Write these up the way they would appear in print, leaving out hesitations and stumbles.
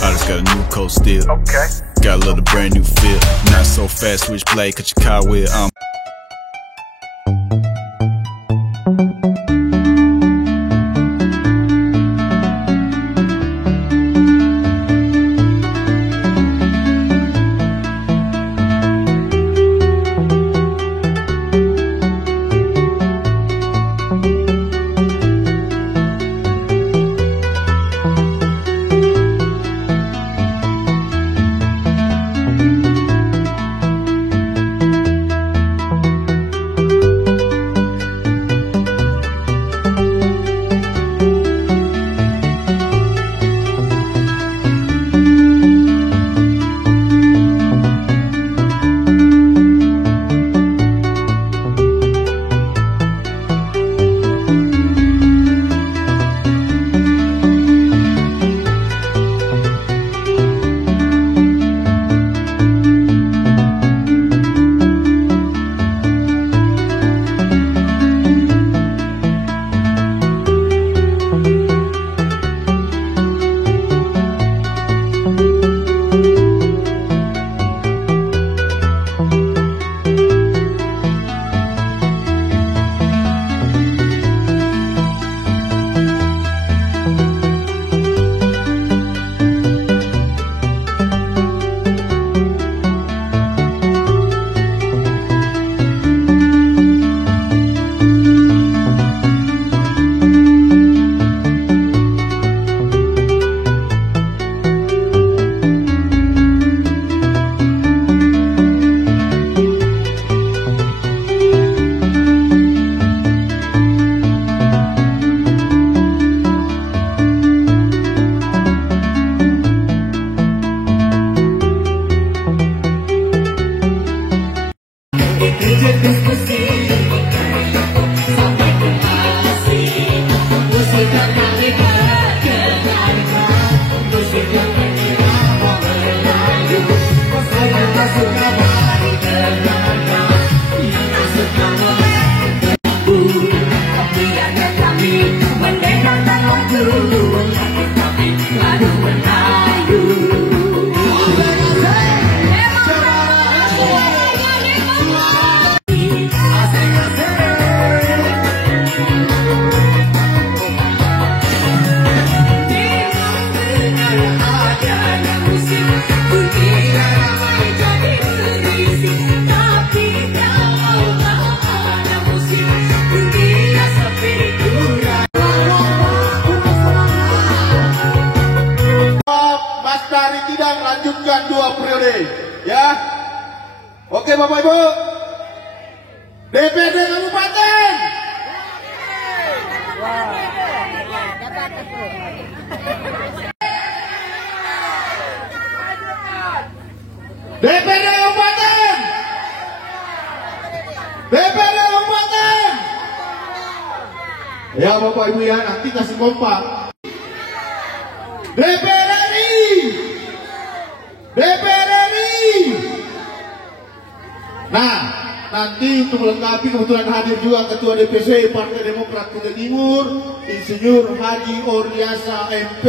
I just got a new coat still. Okay. Got a little brand new feel. Not so fast, switch blade, cut your car wheel. Lanjutkan 2 periode, ya. Oke Bapak Ibu, DPD Kabupaten, DPD Kabupaten, DPD Kabupaten, ya Bapak Ibu ya, nanti kasih kompak. DPD RI, DPR RI. Nah, nanti untuk melengkapi kebetulan hadir juga Ketua DPC Partai Demokrat Kutai Timur, Insinyur Haji Oriasa MP.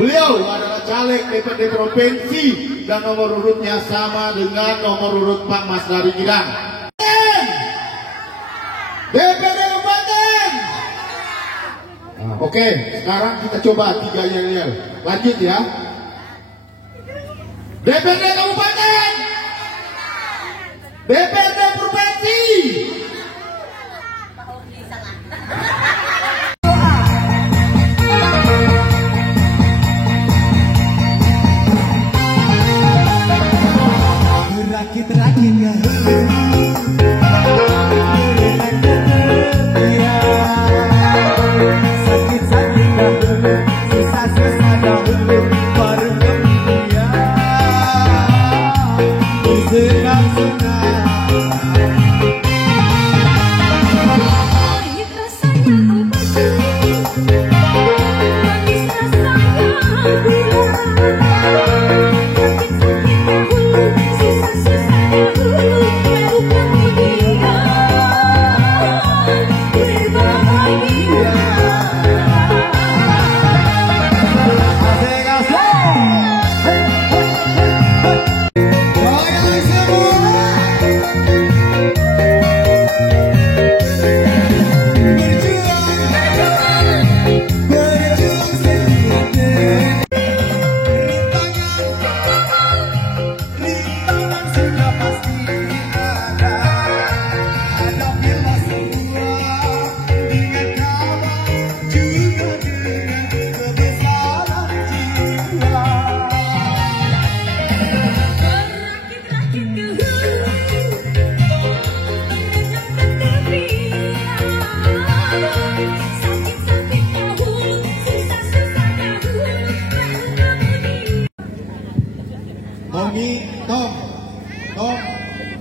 Beliau adalah caleg DPD Provinsi dan nomor urutnya sama dengan nomor urut Pak Mas Dari Gidang. DPD Kabupaten. Nah, oke, sekarang kita coba 3-nya ya. Lanjut ya. DPD Kabupaten, DPD Provinsi. Rakit-rakitnya sakit-sakitnya susah-susahnya baru senang-senang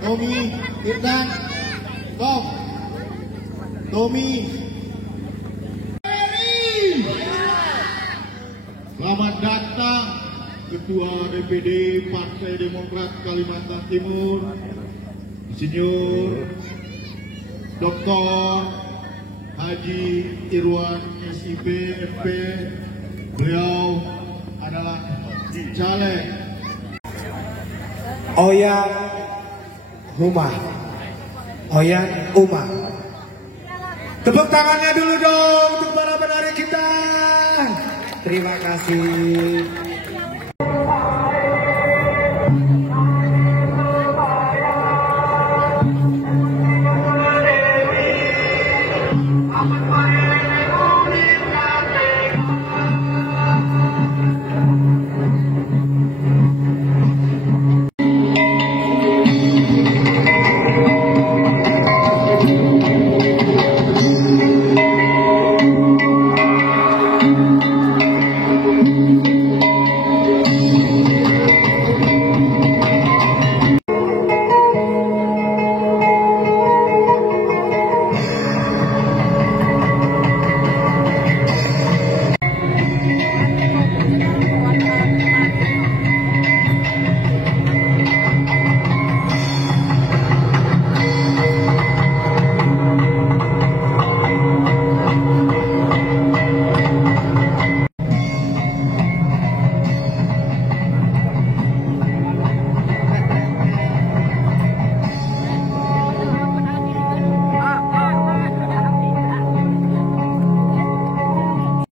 Tommy, Irdan, Tommy. Selamat datang Ketua DPD Partai Demokrat Kalimantan Timur, Insinyur Dr. Haji Irwan SIP MP. Beliau adalah caleg Oyan Umar. Tepuk tangannya dulu dong untuk para penari kita. Terima kasih.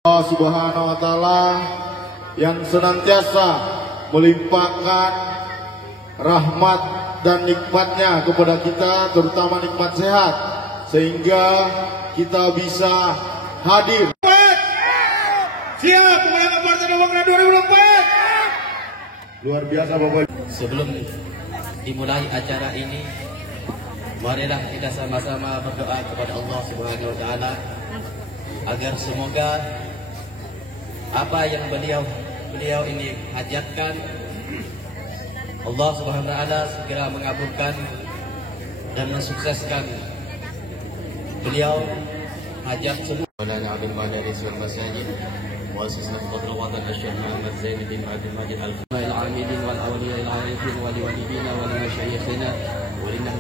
Allah Subhanahu wa Ta'ala yang senantiasa melimpahkan rahmat dan nikmatnya kepada kita, terutama nikmat sehat, sehingga kita bisa hadir. Siap pemenang Partai Demokrat 2024. Luar biasa Bapak. Sebelum dimulai acara ini, marilah kita sama-sama berdoa kepada Allah Subhanahu wa Ta'ala agar semoga apa yang beliau ini hajatkan, Allah Subhanahu wa Ta'ala segera mengabulkan dan mensukseskan beliau hajat semua. Maulana Abdul Malik Rizwan Masajid Muassisah Fadl Watan Asy'ar Muhammad Zainuddin Abdul Majid Al-Amidin wal awliya al-arifin wal walidina wal masyayikhina walinah.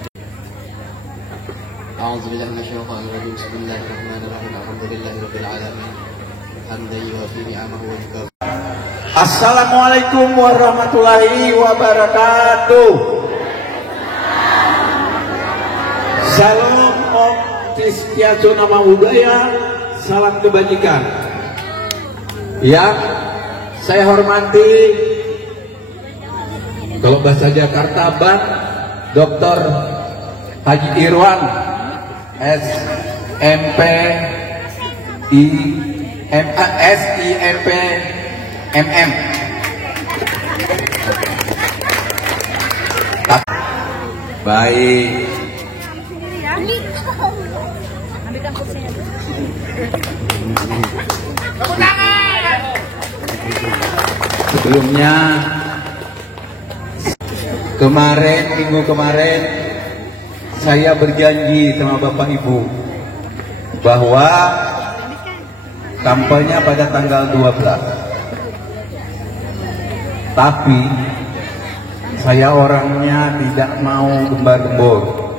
A'udzu billahi minasyaitonir rajim. Bismillahirrahmanirrahim. Alhamdulillahi rabbil alamin. Hamdan yuwafi ni'amahu wa yukaffi. Assalamualaikum warahmatullahi wabarakatuh. Salam Om Swastiastu Namo Buddhaya, salam kebajikan. Yang saya hormati, kalau bahasa Jakarta Ban, Dr. Haji Irwan SMP SIMP MM. Baik. Sebelumnya minggu kemarin saya berjanji sama Bapak Ibu bahwa kampanye pada tanggal 12. Tapi saya orangnya tidak mau gembar-gembor.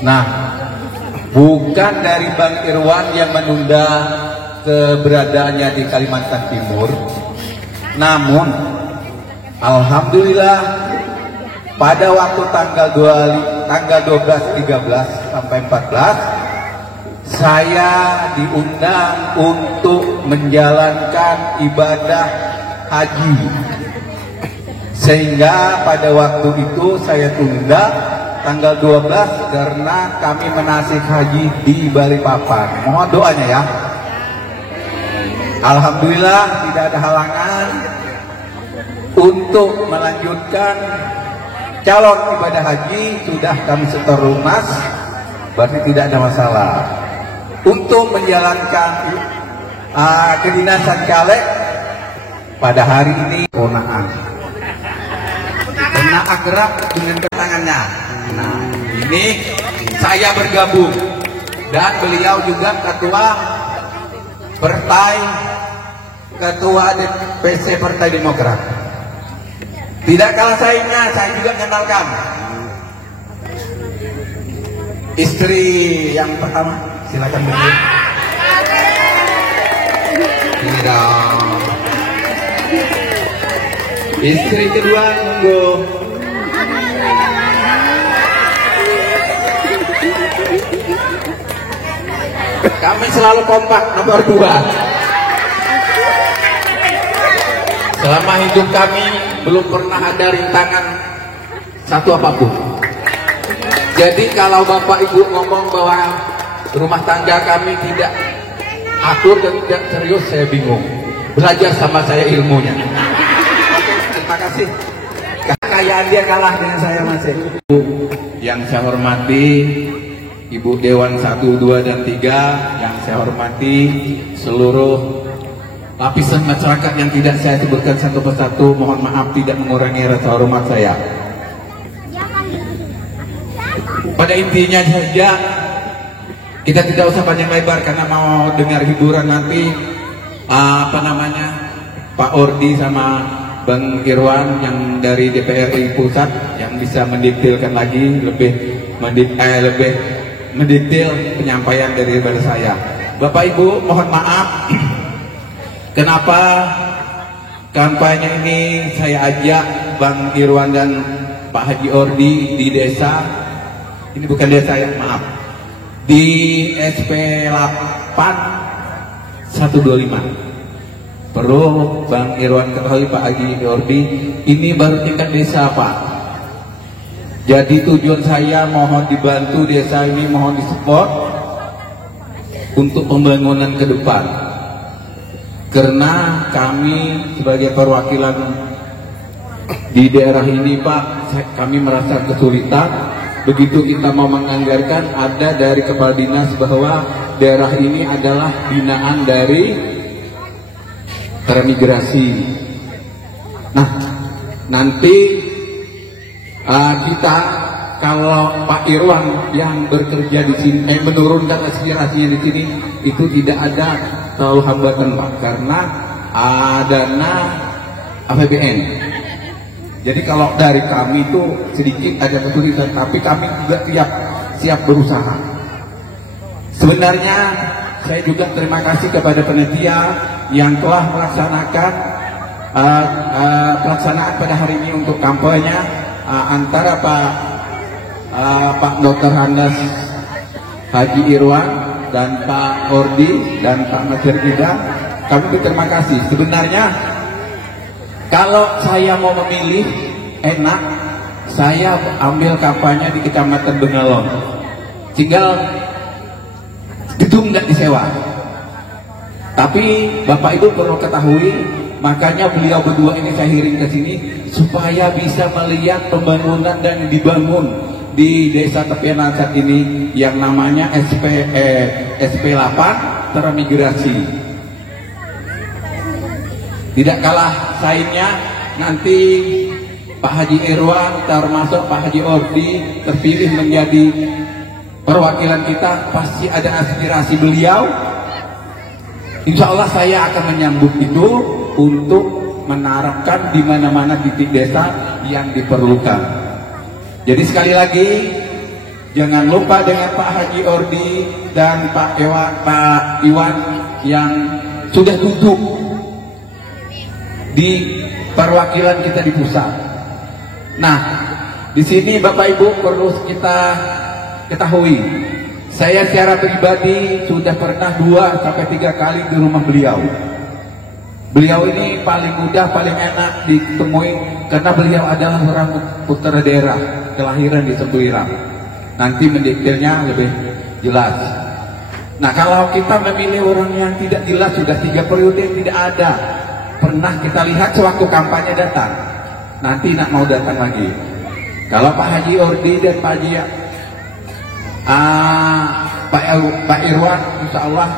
Nah, bukan dari Bang Irwan yang menunda keberadaannya di Kalimantan Timur, namun alhamdulillah pada waktu tanggal 12, 13 sampai 14 saya diundang untuk menjalankan ibadah haji, sehingga pada waktu itu saya tunda tanggal 12 karena kami menasik haji di Balikpapan. Mohon doanya ya. Alhamdulillah tidak ada halangan untuk melanjutkan calon ibadah haji, sudah kami setor lunas, berarti tidak ada masalah. Untuk menjalankan kedinasan caleg pada hari ini, ponaan. Nah, akrab dengan tangannya. Nah, ini saya bergabung dan beliau juga ketua DPC Partai Demokrat. Tidak kalah saingnya, saya juga kenalkan istri yang pertama, silakan berdiri. Ini dong. Istri kedua, monggo. Kami selalu kompak, nomor 2. Selama hidup kami belum pernah ada rintangan satu apapun. Jadi kalau Bapak Ibu ngomong bahwa rumah tangga kami tidak akur dan tidak serius, saya bingung. Belajar sama saya ilmunya. Terima kasih. Kekayaan dia kalah dengan saya masih. Yang saya hormati Ibu Dewan 1, 2, dan 3, yang saya hormati seluruh lapisan masyarakat yang tidak saya sebutkan satu persatu, mohon maaf tidak mengurangi rasa hormat saya. Pada intinya saja, kita tidak usah panjang lebar karena mau dengar hiburan nanti Pak Ordi sama Bang Irwan yang dari DPRI Pusat yang bisa mendetailkan lagi lebih mendetail penyampaian daripada saya. Bapak Ibu, mohon maaf kenapa kampanye ini saya ajak Bang Irwan dan Pak Haji Ordi di desa. Ini bukan desa ya, maaf. Di SP 8 125. Perlu Bang Irwan ketahui, Pak Haji Ordi, ini baru tingkat desa, Pak. Jadi tujuan saya mohon dibantu desa ini, mohon disupport untuk pembangunan ke depan. Karena kami sebagai perwakilan di daerah ini, Pak, kami merasa kesulitan. Begitu kita mau menganggarkan, ada dari kepala dinas bahwa daerah ini adalah binaan dari transmigrasi. Nah, nanti kita kalau Pak Irwan yang bekerja di sini menurunkan aspirasinya di sini, itu tidak ada terlalu hambatan, Pak, karena dana APBN. Jadi kalau dari kami itu sedikit ada kesulitan, tapi kami juga siap berusaha. Sebenarnya saya juga terima kasih kepada panitia yang telah melaksanakan pelaksanaan pada hari ini untuk kampanye antara Pak Dr. Handas Haji Irwan dan Pak Ordi dan Pak Nasir Ida. Kami berterima kasih. Sebenarnya kalau saya mau memilih enak, saya ambil kampanye di Kecamatan Bengalon. Tinggal gedung nggak disewa. Tapi Bapak Ibu perlu ketahui, makanya beliau berdua ini saya iring ke sini supaya bisa melihat pembangunan dan dibangun di Desa Tepian Lancat ini yang namanya SP 8 transmigrasi. Tidak kalah saingnya nanti Pak Haji Irwan termasuk Pak Haji Ordi terpilih menjadi perwakilan kita, pasti ada aspirasi beliau. Insya Allah saya akan menyambut itu untuk menerapkan di mana-mana titik desa yang diperlukan. Jadi sekali lagi jangan lupa dengan Pak Haji Ordi dan Pak Iwan yang sudah duduk di perwakilan kita di pusat. Nah, di sini Bapak Ibu perlu kita ketahui, saya secara pribadi sudah pernah 2-3 kali di rumah beliau. Beliau ini paling mudah, paling enak ditemui karena beliau adalah orang putra daerah, kelahiran di Tembuirang. Nanti mendetailnya lebih jelas. Nah, kalau kita memilih orang yang tidak jelas, sudah 3 periode tidak ada. Pernah kita lihat sewaktu kampanye datang, nanti nak mau datang lagi. Kalau Pak Haji Ordi dan Pak Haji Pak Irwan, insya Allah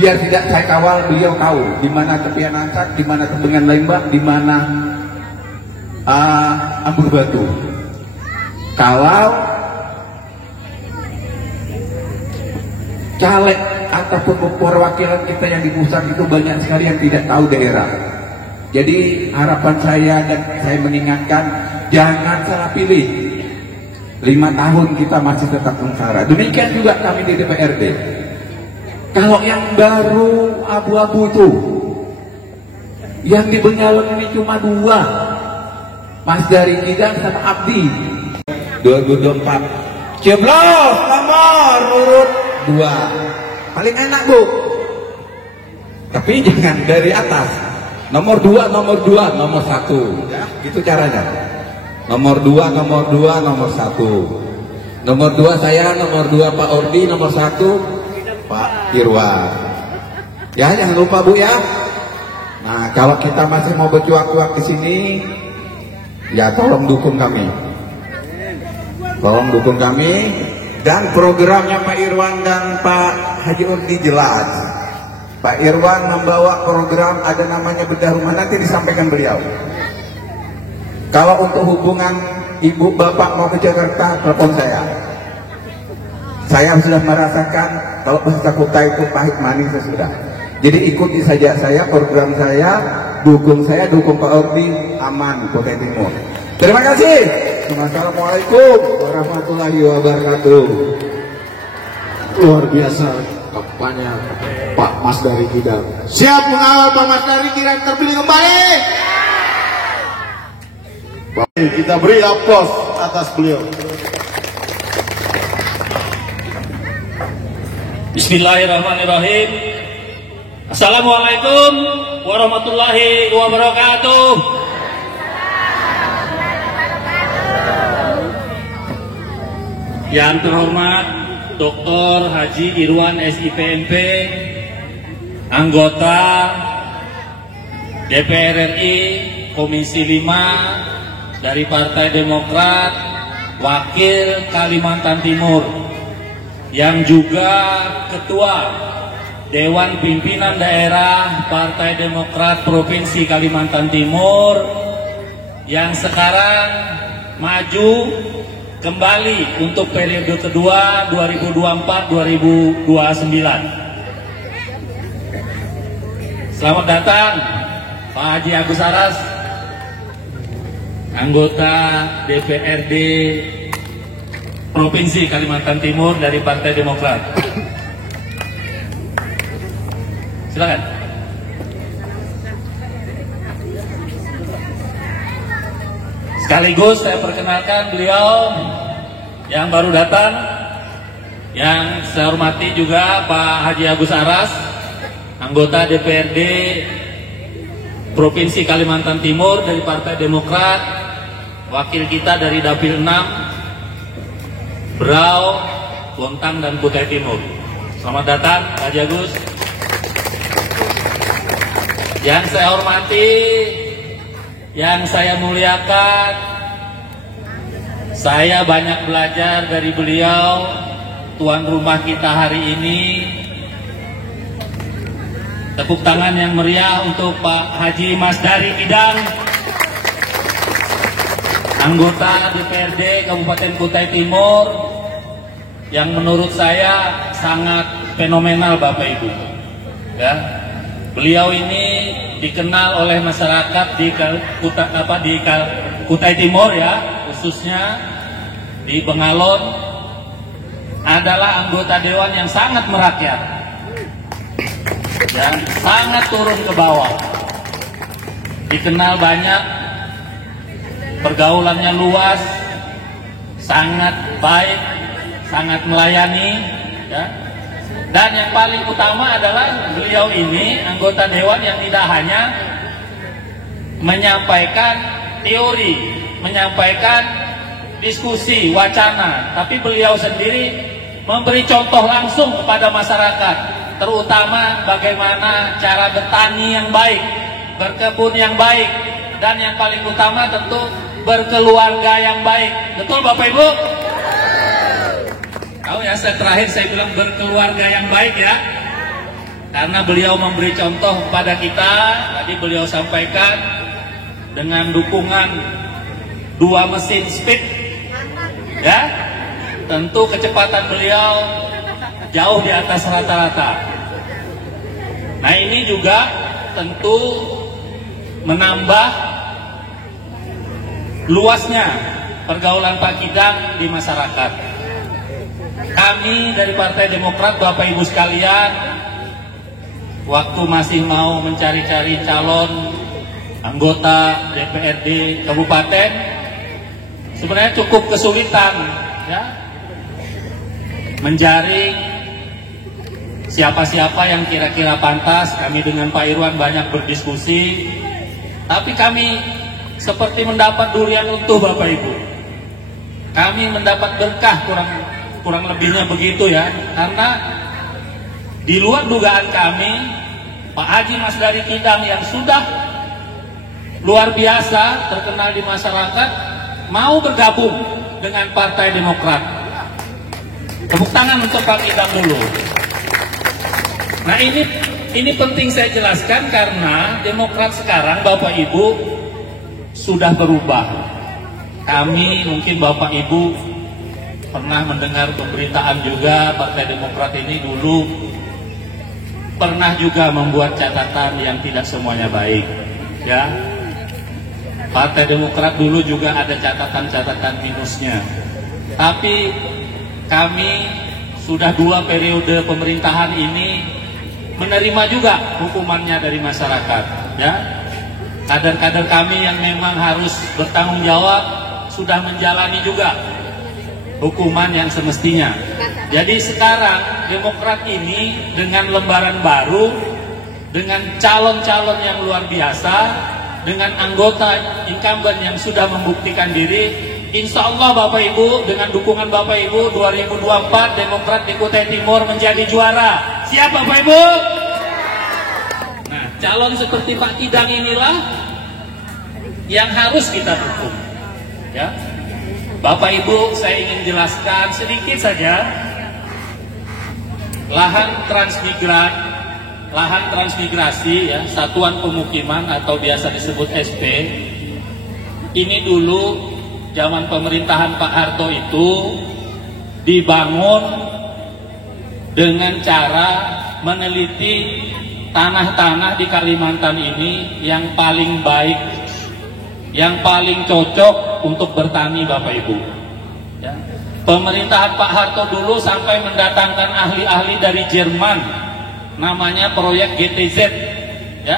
biar tidak saya kawal, beliau tahu di mana Tepian Lancat, di mana Tembengan Lembak, di mana Ambur Batu. Kalau caleg ataupun perwakilan kita yang di pusat itu banyak sekali yang tidak tahu daerah. Jadi harapan saya dan saya mengingatkan, jangan salah pilih. 5 tahun kita masih tetap sengsara. Demikian juga kami di DPRD. Kalau yang baru abu-abu itu, yang di Bengawan ini cuma 2, Mas Dari Kidang sama Abdi. 2024 ceblos nomor urut 2, paling enak Bu, tapi jangan dari atas. Nomor 2, nomor 1 ya, gitu caranya. Nomor 2, nomor 1. Nomor 2 saya, nomor 2 Pak Ordi, nomor 1 Pak Irwan. Ya, jangan lupa Bu ya. Nah, kalau kita masih mau berjuang-juang di sini, ya tolong dukung kami. Tolong dukung kami. Dan programnya Pak Irwan dan Pak Haji Ordi jelas. Pak Irwan membawa program ada namanya bedah rumah, nanti disampaikan beliau. Kalau untuk hubungan ibu bapak mau ke Jakarta, telepon saya. Saya sudah merasakan kalau bahasa Kuta itu pahit manis sudah. Jadi ikuti saja saya, program saya, dukung Pak Ordi, aman Kutai Timur. Terima kasih. Assalamualaikum warahmatullahi wabarakatuh. Luar biasa kampanye Pak Mas Dari Kidang. Siap mengawal Pak Mas Dari Kidang terpilih kembali. Baik, kita beri aplaus atas beliau. Bismillahirrahmanirrahim. Assalamualaikum warahmatullahi wabarakatuh. Yang terhormat Dr. Haji Irwan SIPMP, anggota DPR RI Komisi 5 dari Partai Demokrat, Wakil Kalimantan Timur, yang juga Ketua Dewan Pimpinan Daerah Partai Demokrat Provinsi Kalimantan Timur, yang sekarang maju kembali untuk periode kedua 2024-2029. Selamat datang Pak Haji Agus Saras, anggota DPRD Provinsi Kalimantan Timur dari Partai Demokrat. Silakan. Sekaligus saya perkenalkan beliau yang baru datang, yang saya hormati juga Pak Haji Agus Saras, anggota DPRD Provinsi Kalimantan Timur dari Partai Demokrat, wakil kita dari Dapil 6, Berau, Bontang, dan Kutai Timur. Selamat datang Pak Haji Agus. Yang saya hormati, yang saya muliakan, saya banyak belajar dari beliau, tuan rumah kita hari ini. Tepuk tangan yang meriah untuk Pak Haji Mas Dari Kidang, anggota DPRD Kabupaten Kutai Timur, yang menurut saya sangat fenomenal Bapak Ibu. Ya, beliau ini dikenal oleh masyarakat di Kutai Timur ya, khususnya di Bengalon, adalah anggota dewan yang sangat merakyat dan sangat turun ke bawah. Dikenal banyak, pergaulannya luas, sangat baik, sangat melayani ya. Dan yang paling utama adalah beliau ini anggota dewan yang tidak hanya menyampaikan teori, menyampaikan diskusi, wacana, tapi beliau sendiri memberi contoh langsung kepada masyarakat, terutama bagaimana cara bertani yang baik, berkebun yang baik, dan yang paling utama tentu berkeluarga yang baik. Betul Bapak Ibu? Tahu ya, terakhir saya bilang berkeluarga yang baik ya, karena beliau memberi contoh kepada kita. Tadi beliau sampaikan dengan dukungan 2 mesin speed, ya, tentu kecepatan beliau jauh di atas rata-rata. Nah, ini juga tentu menambah luasnya pergaulan Pak Kidang di masyarakat. Kami dari Partai Demokrat, Bapak Ibu sekalian, waktu masih mau mencari-cari calon anggota DPRD Kabupaten, sebenarnya cukup kesulitan, ya, menjaring siapa-siapa yang kira-kira pantas. Kami dengan Pak Irwan banyak berdiskusi, tapi kami seperti mendapat durian utuh, Bapak Ibu. Kami mendapat berkah, kurang lebihnya begitu, ya, karena di luar dugaan kami, Pak Haji Mas dari Kidang yang sudah luar biasa terkenal di masyarakat mau bergabung dengan Partai Demokrat. Tepuk tangan untuk Pak Kidang dulu. Nah, ini penting saya jelaskan karena Demokrat sekarang, Bapak Ibu, sudah berubah. Kami mungkin Bapak Ibu pernah mendengar pemberitaan juga, Partai Demokrat ini dulu pernah juga membuat catatan yang tidak semuanya baik, ya. Partai Demokrat dulu juga ada catatan-catatan minusnya. Tapi kami sudah 2 periode pemerintahan ini menerima juga hukumannya dari masyarakat, ya. Kader-kader kami yang memang harus bertanggung jawab sudah menjalani juga hukuman yang semestinya. Jadi sekarang Demokrat ini dengan lembaran baru, dengan calon-calon yang luar biasa, dengan anggota incumbent yang sudah membuktikan diri, insya Allah Bapak Ibu, dengan dukungan Bapak Ibu, 2024 Demokrat di Kutai Timur menjadi juara. Siap Bapak Ibu? Nah, calon seperti Pak Kidang inilah yang harus kita dukung, ya. Bapak Ibu, saya ingin jelaskan sedikit saja. Lahan transmigrasi, ya, satuan pemukiman atau biasa disebut SP, ini dulu zaman pemerintahan Pak Harto itu dibangun dengan cara meneliti tanah-tanah di Kalimantan ini yang paling baik, yang paling cocok untuk bertani, Bapak Ibu, ya. Pemerintahan Pak Harto dulu sampai mendatangkan ahli-ahli dari Jerman, namanya proyek GTZ, ya,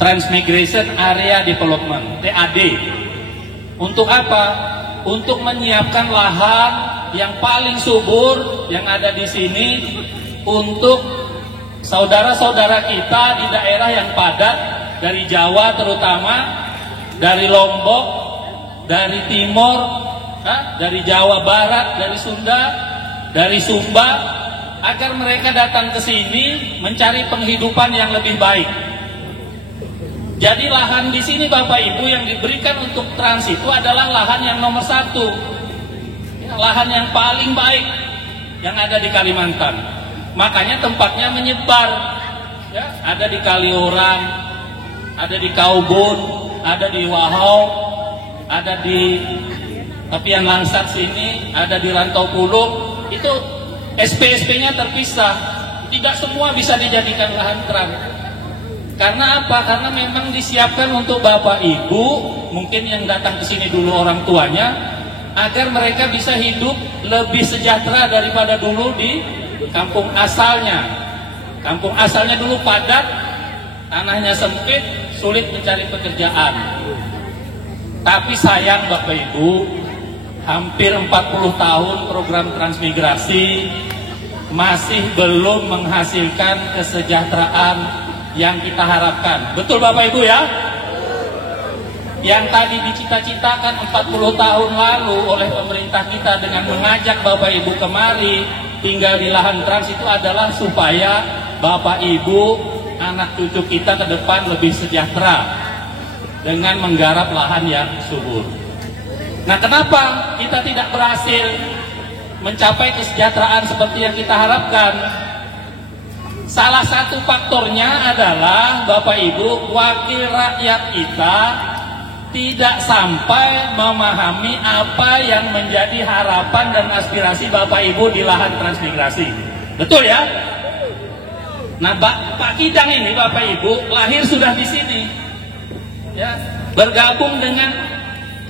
Transmigration Area Development, TAD. Untuk apa? Untuk menyiapkan lahan yang paling subur yang ada di sini untuk saudara-saudara kita di daerah yang padat, dari Jawa terutama, dari Lombok, dari Timur, dari Jawa Barat, dari Sunda, dari Sumba, agar mereka datang ke sini mencari penghidupan yang lebih baik. Jadi lahan di sini Bapak Ibu yang diberikan untuk trans itu adalah lahan yang nomor 1, lahan yang paling baik yang ada di Kalimantan. Makanya tempatnya menyebar, ya, ada di Kaliurang, ada di Kaubun, ada di Wahau, ada di Tepian Langsat sini, ada di Rantau Pulung. Itu SP-SP-nya terpisah. Tidak semua bisa dijadikan lahan trans. Karena apa? Karena memang disiapkan untuk Bapak Ibu, mungkin yang datang ke sini dulu orang tuanya, agar mereka bisa hidup lebih sejahtera daripada dulu di kampung asalnya. Kampung asalnya dulu padat, tanahnya sempit, sulit mencari pekerjaan. Tapi sayang Bapak Ibu, hampir 40 tahun program transmigrasi masih belum menghasilkan kesejahteraan yang kita harapkan. Betul Bapak Ibu, ya? Yang tadi dicita-citakan 40 tahun lalu oleh pemerintah kita dengan mengajak Bapak Ibu kemari tinggal di lahan trans itu adalah supaya Bapak Ibu, anak cucu kita ke depan lebih sejahtera dengan menggarap lahan yang subur. Nah, kenapa kita tidak berhasil mencapai kesejahteraan seperti yang kita harapkan? Salah satu faktornya adalah Bapak Ibu, wakil rakyat kita tidak sampai memahami apa yang menjadi harapan dan aspirasi Bapak Ibu di lahan transmigrasi. Betul ya? Nah, Pak Kidang ini Bapak Ibu lahir sudah di sini, ya, bergabung dengan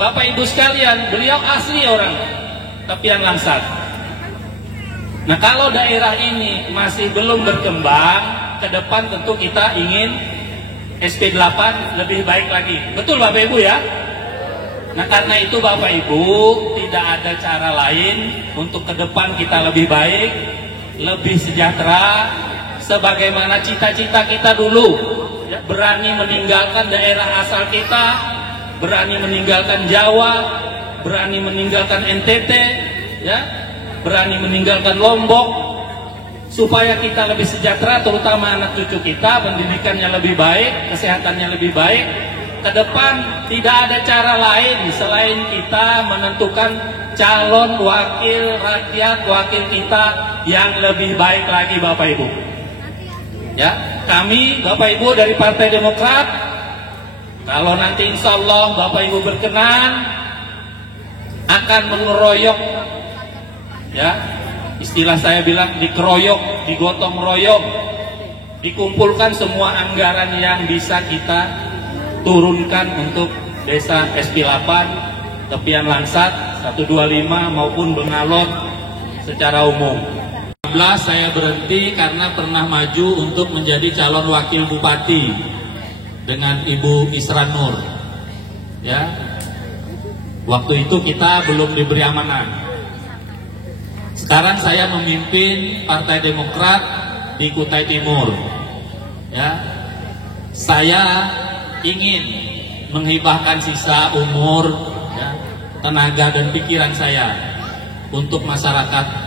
Bapak Ibu sekalian. Beliau asli orang Tepian Langsat. Nah, kalau daerah ini masih belum berkembang, ke depan tentu kita ingin SP8 lebih baik lagi. Betul Bapak Ibu ya? Nah, karena itu Bapak Ibu, tidak ada cara lain untuk ke depan kita lebih baik, lebih sejahtera, sebagaimana cita-cita kita dulu, ya, berani meninggalkan daerah asal kita, berani meninggalkan Jawa, berani meninggalkan NTT, ya, berani meninggalkan Lombok, supaya kita lebih sejahtera, terutama anak cucu kita, pendidikannya lebih baik, kesehatannya lebih baik. Ke depan tidak ada cara lain selain kita menentukan calon wakil rakyat, wakil kita yang lebih baik lagi Bapak Ibu. Ya, kami Bapak Ibu dari Partai Demokrat, kalau nanti insya Allah Bapak Ibu berkenan, akan mengeroyok, ya, istilah saya bilang dikeroyok, digotong royong, dikumpulkan semua anggaran yang bisa kita turunkan untuk desa SP8, Tepian Langsat, 125 maupun Bengalon secara umum. 2016 saya berhenti karena pernah maju untuk menjadi calon wakil bupati dengan Ibu Isra Nur. Ya, waktu itu kita belum diberi amanah. Sekarang saya memimpin Partai Demokrat di Kutai Timur. Ya, saya ingin menghibahkan sisa umur, ya, tenaga dan pikiran saya untuk masyarakat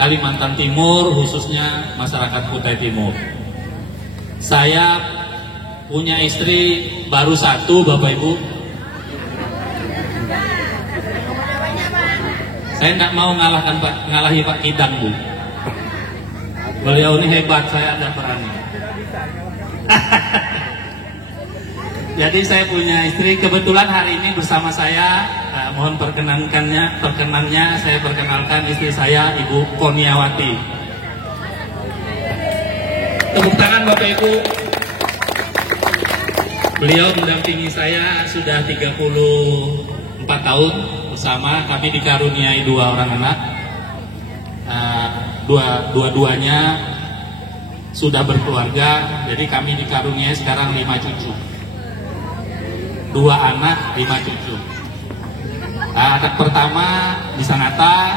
Kalimantan Timur, khususnya masyarakat Kutai Timur. Saya punya istri baru satu, Bapak Ibu. Saya tidak mau ngalahi Pak Kidang, Bu. Beliau ini hebat, saya ada berani. Jadi saya punya istri, kebetulan hari ini bersama saya, mohon perkenannya saya perkenalkan istri saya, Ibu Koniawati. Tepuk tangan Bapak Ibu. Beliau mendampingi saya sudah 34 tahun bersama, kami dikaruniai 2 orang anak. Dua-duanya sudah berkeluarga, jadi kami dikaruniai sekarang 5 cucu. 2 anak, 5 cucu. Anak pertama di Sangatta,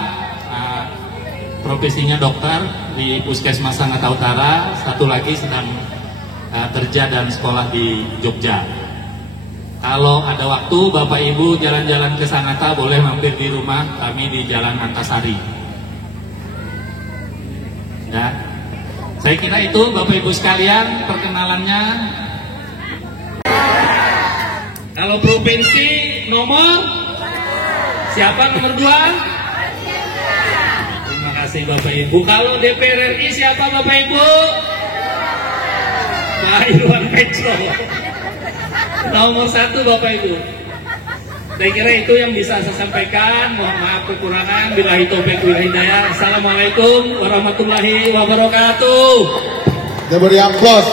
profesinya dokter di Puskesmas Sangatta Utara. Satu lagi sedang kerja dan sekolah di Jogja. Kalau ada waktu Bapak Ibu jalan-jalan ke Sangatta, boleh mampir di rumah kami di Jalan Antasari. Ya, saya kira itu Bapak Ibu sekalian perkenalannya. Kalau provinsi nomor siapa nomor 2? Terima kasih Bapak Ibu. Kalau DPR RI siapa Bapak Ibu? Pak Irwan Petro. Nomor 1 Bapak Ibu. Saya kira itu yang bisa saya sampaikan. Mohon maaf kekurangan. Billahi taufiq wal hidayah. Assalamualaikum warahmatullahi wabarakatuh. Kita beri aplaus.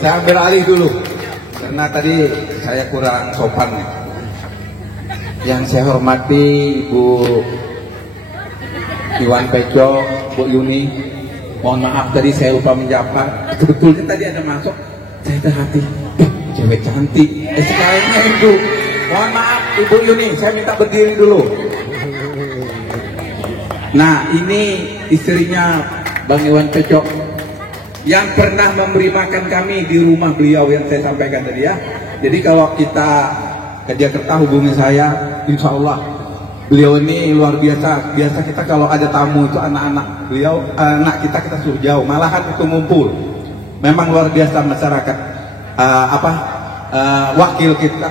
Saya ambil alih dulu. Karena tadi saya kurang sopan. Yang saya hormati Ibu Iwan Peco, Bu Yuni, mohon maaf tadi saya lupa menjawab. Sebetulnya tadi ada masuk, saya terhati, cewek cantik. Sekaliannya Ibu, mohon maaf Ibu Yuni, saya minta berdiri dulu. Nah, ini istrinya Bang Iwan Peco, yang pernah memberi makan kami di rumah beliau yang saya sampaikan tadi ya. Jadi kalau kita ke Jakarta hubungi saya, insya Allah beliau ini luar biasa. Biasa kita kalau ada tamu itu anak-anak beliau, anak kita suruh jauh, malahan itu ngumpul. Memang luar biasa masyarakat.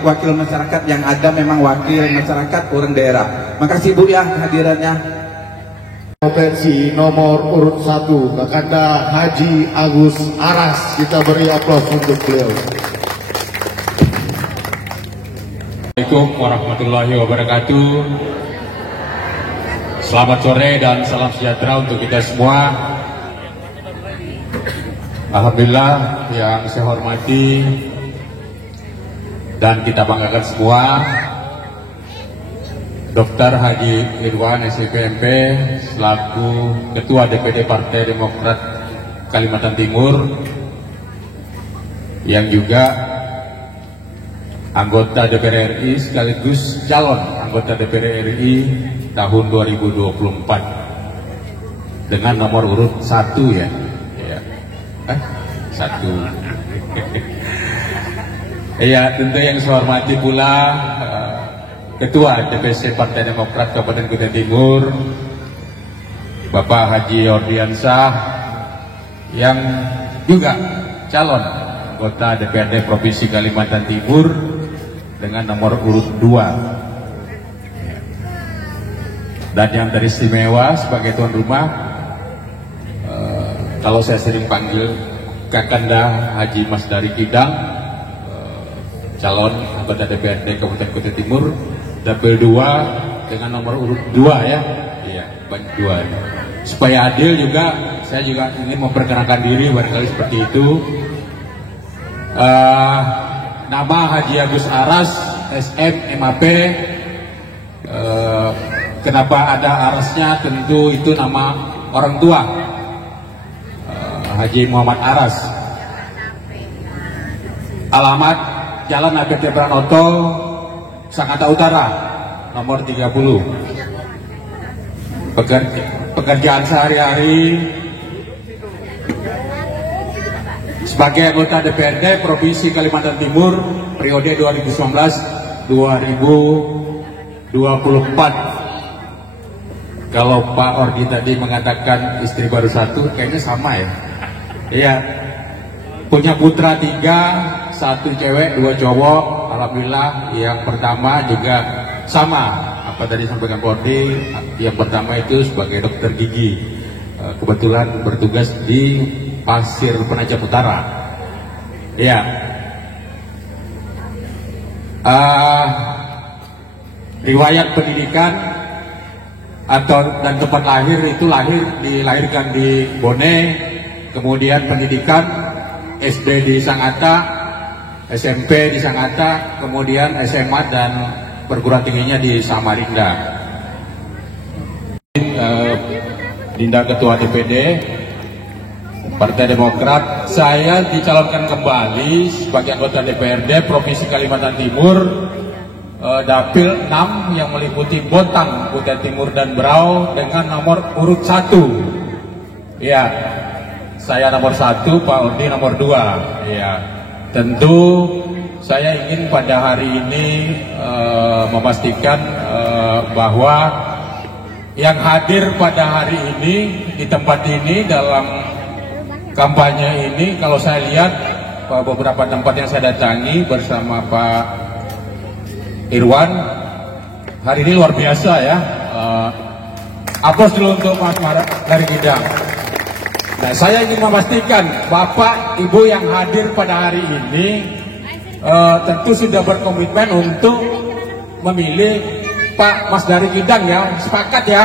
Wakil masyarakat yang ada memang wakil masyarakat orang daerah. Makasih Bu ya kehadirannya. Provinsi nomor urut 1 Kakanda Haji Agus Aras, kita beri aplaus untuk beliau. Assalamualaikum warahmatullahi wabarakatuh. Selamat sore dan salam sejahtera untuk kita semua. Alhamdulillah, yang saya hormati dan kita banggakan semua, Dr. Haji Irwan SIPMP selaku Ketua DPD Partai Demokrat Kalimantan Timur, yang juga anggota DPR RI sekaligus calon anggota DPR RI tahun 2024 dengan nomor urut 1 ya. Satu. Ya, tentu yang saya hormati pula Ketua DPC Partai Demokrat Kabupaten Kutai Timur, Bapak Haji Ordiansah, yang juga calon anggota DPRD Provinsi Kalimantan Timur dengan nomor urut 2. Dan yang teristimewa sebagai tuan rumah, kalau saya sering panggil Kakanda Haji Mas Dari Kidang, calon anggota DPRD Kabupaten Kutai Timur, dapil 2 dengan nomor urut 2 ya. Iya, banyak 2. Supaya adil juga, saya juga ingin memperkenalkan diri barangkali seperti itu. Nama Haji Agus Aras SM MAP. Kenapa ada arasnya? Tentu itu nama orang tua, Haji Muhammad Aras. Alamat Jalan APT Pranoto, Sangatta Utara, nomor 30. Pekerjaan sehari-hari sebagai anggota DPRD Provinsi Kalimantan Timur periode 2019-2024. Kalau Pak Ordi tadi mengatakan istri baru 1, kayaknya sama ya. Iya, punya putra 3, 1 cewek 2 cowok. Alhamdulillah, yang pertama juga sama apa tadi sampaikan Pak Ordi. Yang pertama itu sebagai dokter gigi, kebetulan bertugas di Pasir Penajam Utara. Iya. Riwayat pendidikan dan tempat lahir itu dilahirkan di Bone. Kemudian pendidikan SD di Sangatta, SMP di Sangatta, kemudian SMA dan perguruan tingginya di Samarinda. Dinda Ketua DPD Partai Demokrat, saya dicalonkan kembali sebagai anggota DPRD Provinsi Kalimantan Timur, dapil 6 yang meliputi Bontang, Kutai Timur dan Berau dengan nomor urut 1. Ya. Saya nomor 1, Pak Ordi nomor 2. Ya, tentu saya ingin pada hari ini memastikan bahwa yang hadir pada hari ini di tempat ini dalam kampanye ini, kalau saya lihat beberapa tempat yang saya datangi bersama Pak Irwan, hari ini luar biasa ya. Aplaus dulu untuk Mas Dari Kidang. Nah, saya ingin memastikan Bapak Ibu yang hadir pada hari ini tentu sudah berkomitmen untuk memilih Pak Mas Dari Kidang ya, sepakat ya.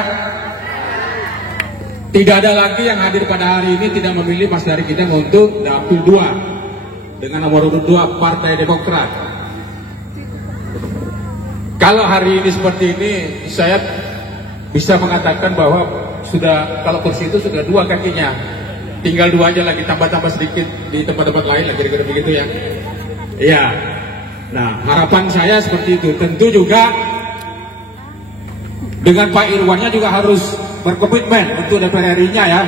Tidak ada lagi yang hadir pada hari ini tidak memilih Mas Dari Kidang untuk dapil 2 dengan nomor urut 2 Partai Demokrat. Kalau hari ini seperti ini, saya bisa mengatakan bahwa sudah, kalau kursi itu sudah 2 kakinya. Tinggal 2 aja lagi, tambah-tambah sedikit di tempat-tempat lain lah, kira-kira begitu ya. Iya. Nah, harapan saya seperti itu. Tentu juga dengan Pak Irwannya juga harus berkomitmen untuk DPR RI-nya ya,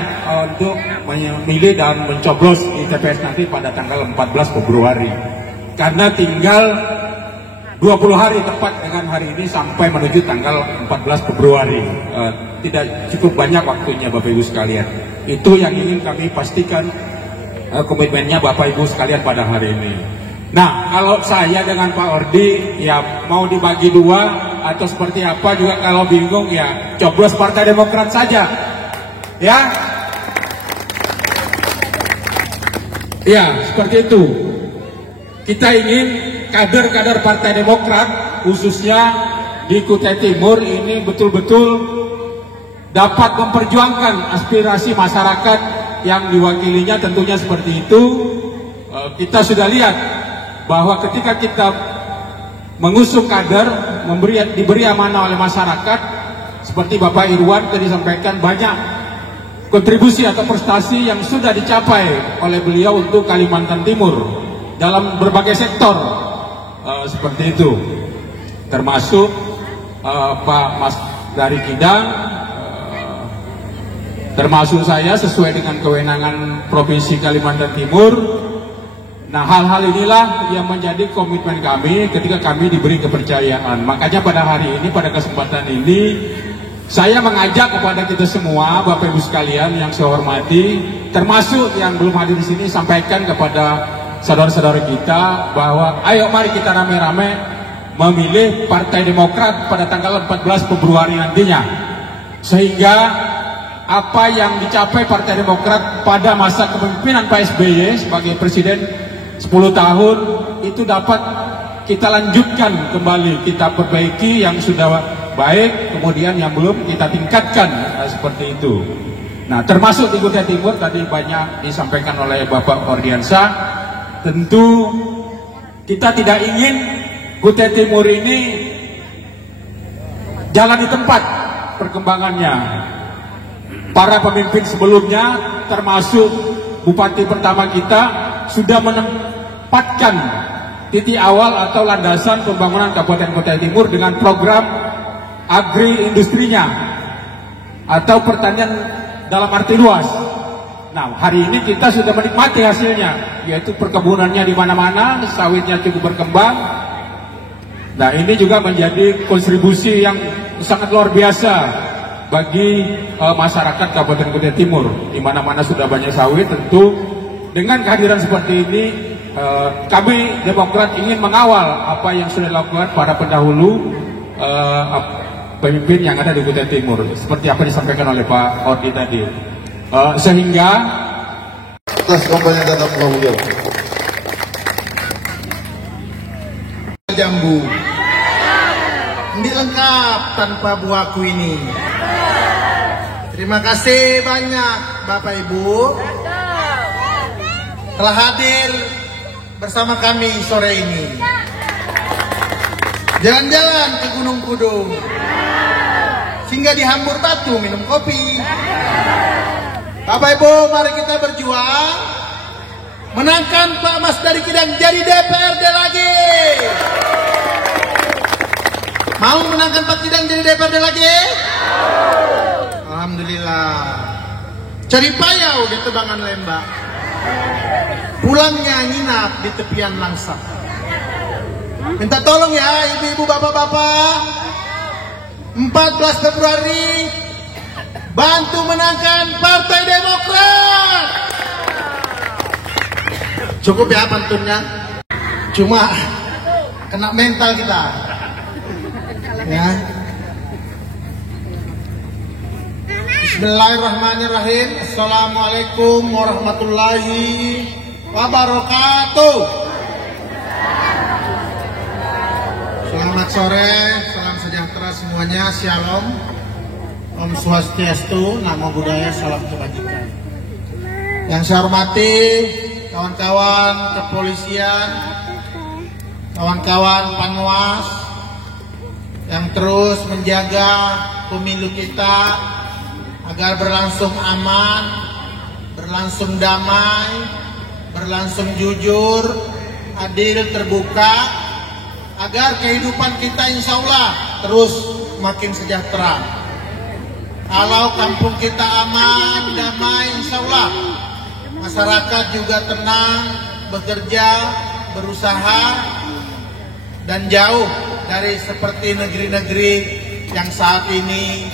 untuk memilih dan mencoblos di TPS nanti pada tanggal 14 Februari. Karena tinggal 20 hari tepat dengan hari ini sampai menuju tanggal 14 Februari. Tidak cukup banyak waktunya Bapak Ibu sekalian. Itu yang ingin kami pastikan, komitmennya Bapak Ibu sekalian pada hari ini. Nah, kalau saya dengan Pak Ordi ya mau dibagi 2 atau seperti apa juga, kalau bingung ya coblos Partai Demokrat saja. Ya. Ya, seperti itu. Kita ingin kader-kader Partai Demokrat khususnya di Kutai Timur ini betul-betul dapat memperjuangkan aspirasi masyarakat yang diwakilinya, tentunya seperti itu. Kita sudah lihat bahwa ketika kita mengusung kader, diberi amanah oleh masyarakat, seperti Bapak Irwan tadi sampaikan, banyak kontribusi atau prestasi yang sudah dicapai oleh beliau untuk Kalimantan Timur dalam berbagai sektor, seperti itu, termasuk Pak Mas dari Kidang, termasuk saya sesuai dengan kewenangan Provinsi Kalimantan Timur. Nah, hal-hal inilah yang menjadi komitmen kami ketika kami diberi kepercayaan. Makanya pada hari ini, pada kesempatan ini, saya mengajak kepada kita semua, Bapak Ibu sekalian yang saya hormati, termasuk yang belum hadir di sini, sampaikan kepada saudara-saudara kita bahwa ayo mari kita rame-rame memilih Partai Demokrat pada tanggal 14 Februari nantinya. Sehingga apa yang dicapai Partai Demokrat pada masa kepemimpinan Pak SBY sebagai Presiden 10 tahun itu dapat kita lanjutkan kembali, kita perbaiki yang sudah baik, kemudian yang belum kita tingkatkan, seperti itu. Nah, termasuk di Kutai Timur tadi banyak disampaikan oleh Bapak Ordiansyah. Tentu kita tidak ingin Kutai Timur ini jalan di tempat perkembangannya. Para pemimpin sebelumnya, termasuk Bupati pertama kita, sudah menempatkan titik awal atau landasan pembangunan Kabupaten Kutai Timur dengan program agri-industrinya atau pertanian dalam arti luas. Nah, hari ini kita sudah menikmati hasilnya, yaitu perkebunannya di mana-mana, sawitnya cukup berkembang. Nah, ini juga menjadi kontribusi yang sangat luar biasa bagi masyarakat Kabupaten Kutai Timur, di mana-mana sudah banyak sawit. Tentu dengan kehadiran seperti ini, kami Demokrat ingin mengawal apa yang sudah dilakukan para pendahulu pemimpin yang ada di Kutai Timur, seperti apa disampaikan oleh Pak Ordi tadi, sehingga atas kampanye datang beliau. Jambu, ini lengkap tanpa buahku ini. Terima kasih banyak Bapak Ibu telah hadir bersama kami sore ini. Jalan-jalan ke Gunung Kudung, singgah di Hambur Batu minum kopi. Bapak Ibu, mari kita berjuang menangkan Pak Mas dari Kidang jadi DPRD lagi. Mau menangkan Pak Kidang jadi DPRD lagi? Alhamdulillah. Cari payau di Tebangan Lembak, pulangnya nginap di tepian Langsa. Minta tolong ya ibu-ibu, bapak-bapak, 14 Februari bantu menangkan Partai Demokrat. Cukup ya pantunnya, cuma kena mental kita ya. Bismillahirrahmanirrahim. Assalamualaikum warahmatullahi wabarakatuh. Selamat sore, salam sejahtera semuanya, shalom, Om Swastiastu, Namo Buddhaya, salam kebajikan. Yang saya hormati kawan-kawan kepolisian, kawan-kawan Panwas yang terus menjaga pemilu kita agar berlangsung aman, berlangsung damai, berlangsung jujur, adil, terbuka, agar kehidupan kita insya Allah terus makin sejahtera. Kalau kampung kita aman, damai, insya Allah masyarakat juga tenang, bekerja, berusaha, dan jauh dari seperti negeri-negeri yang saat ini